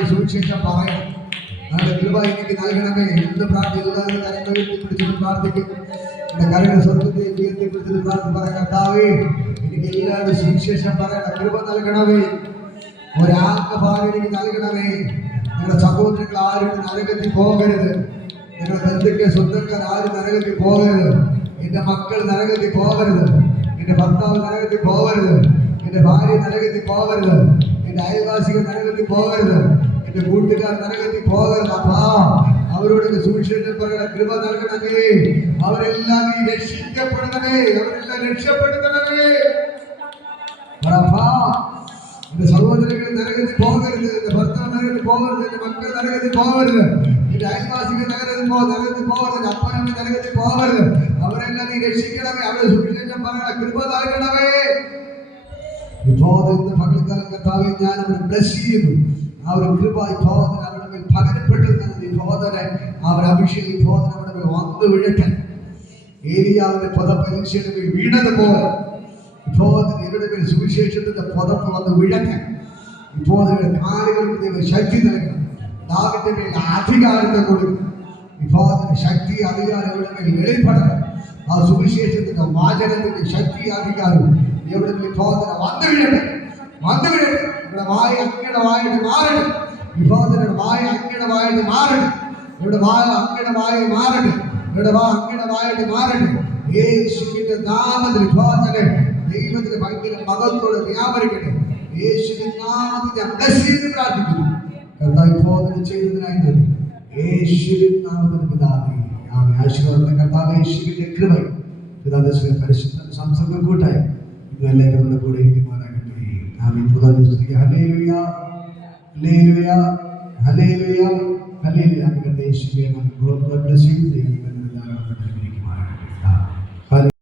സുവിശേഷം പറയാം. കൃപ എനിക്ക് നൽകണമേ എന്ന് എല്ലാവരും കരങ്ങൾ ഉയർത്തിപ്പിടിച്ചിട്ട് പ്രാർത്ഥിക്കും. എന്റെ കരങ്ങൾ സ്വർഗത്തെ ഉയർത്തിപ്പിടിച്ചിട്ട് പറയാം, കർത്താവേ എനിക്ക് എല്ലാവരും സുവിശേഷം പറയണം, കൃപ നൽകണമേ, ഒരാത്മഭാവം എനിക്ക് നൽകണമേ. നിങ്ങളുടെ സഹോദരങ്ങൾ ആരും നരകത്തിൽ പോകരുത്, നിങ്ങളുടെ ബന്ധുക്കൾ സ്വന്തക്കാർ ആരും നരകത്തിൽ പോകരുത്, എന്റെ മക്കൾ നരകത്തിൽ പോകരുത്, എന്റെ ഭർത്താവ് നരകത്തിൽ പോകരുത്, എന്റെ ഭാര്യ നരകത്തിൽ പോകരുത്, എന്റെ അയൽവാസികൾ നരകത്തിൽ പോകരുത്, എന്റെ കൂട്ടുകാർ നരകത്തിൽ പോകരുത്. അപ്പാ അവരോട് സുവിശേഷം പറയണം, കൃപ നൽകണമേ, അവരെല്ലാം നീ രക്ഷിക്കപ്പെടണമേ, അവരെല്ലാം രക്ഷപ്പെടുത്തണമേ. എന്റെ സഹോദരങ്ങൾ നരകത്തിൽ പോകരുത്, എന്റെ ഭർത്താവ് നരകത്തിൽ പോകരുത്, എന്റെ മക്കൾ നരകത്തിൽ പോകരുത്, എന്റെ അയൽവാസികൾ നരകത്തിൽ പോകരുത്, അപ്പനമ്മ നരകത്തിൽ പോകരുത്, അവരെല്ലാം നീ രക്ഷിക്കണമേ, അവരെ സുവിശേഷം പറയണം, കൃപ നൽകണമേ. പകൽക്കാലം കർത്താവേ ഞാൻ അവരെ ബ്ലസ് ചെയ്യുന്നു. ആ ഒരു കൃപ ബോധന അവരുടെ മേൽ പകരപ്പെട്ടു ബോധന അവർ അഭിഷേകം ബോധന അവരുടെ മേൽ വന്നു വീഴട്ടെ. ഏലിയാവിന്റെ പദപരീക്ഷയുടെ മേൽ വീണതുപോലെ ഇവരുടെ മേൽ സുവിശേഷത്തിന്റെ പദപ്പ് വന്ന് വീഴട്ടെ. ഇപ്പോൾ കാലുകൾക്ക് ശക്തി നൽകണം, ദാവിന്റെ മേൽ അധികാരത്തെ കൊടുക്കണം. ഇപ്പോൾ ശക്തി അധികാരം ഇവിടെ മേൽ വെളിപ്പെടണം. ആ സുവിശേഷത്തിന്റെ വാചനത്തിന്റെ ശക്തി അധികാരം ഇവിടെ വിഭോധന വന്നു വീഴട്ടെ, വന്നു വീഴട്ടെ. ഇവിടെ വായ അങ്ങയുടെ വായിട്ട് മാറട്ടെ, വിഭോധനയുടെ വായ അങ്ങയുടെ വായിട്ട് മാറട്ടെ, ഇവിടെ വായ അങ്ങയുടെ വായ മാറട്ടെ, ഇവിടെ അങ്ങയുടെ വായിട്ട് മാറട്ടെ. യേശുവിന്റെ നാമത്തിൽ വിഭോധന ദൈവത്തിന് ഭയങ്കര മകത്തോടെ വ്യാപരിക്കട്ടെ. യേശുവിന്റെ നാമത്തിൽ ഞാൻ ബ്ലസ് ചെയ്ത് പ്രാർത്ഥിക്കുന്നു. കർത്താവ് വിഭോധന ചെയ്തതിനായിട്ട് യേശുവിൻ നാമത്തിൽ പിതാവേ ആമേൻ. ആശീർവാദം കർത്താവ് യേശുവിന്റെ കൃപ പിതാവിന്റെ പരിശുദ്ധ സംസർഗ കൂട്ടായി എല്ലാവരും കൂടെ ഇരിക്കുമാറാകട്ടെ. ആമേൻ. ഹല്ലേലൂയ. Hallelujah hallelujah hallelujah. യേശുവേ നന്ദി. God bless you. ദൈവം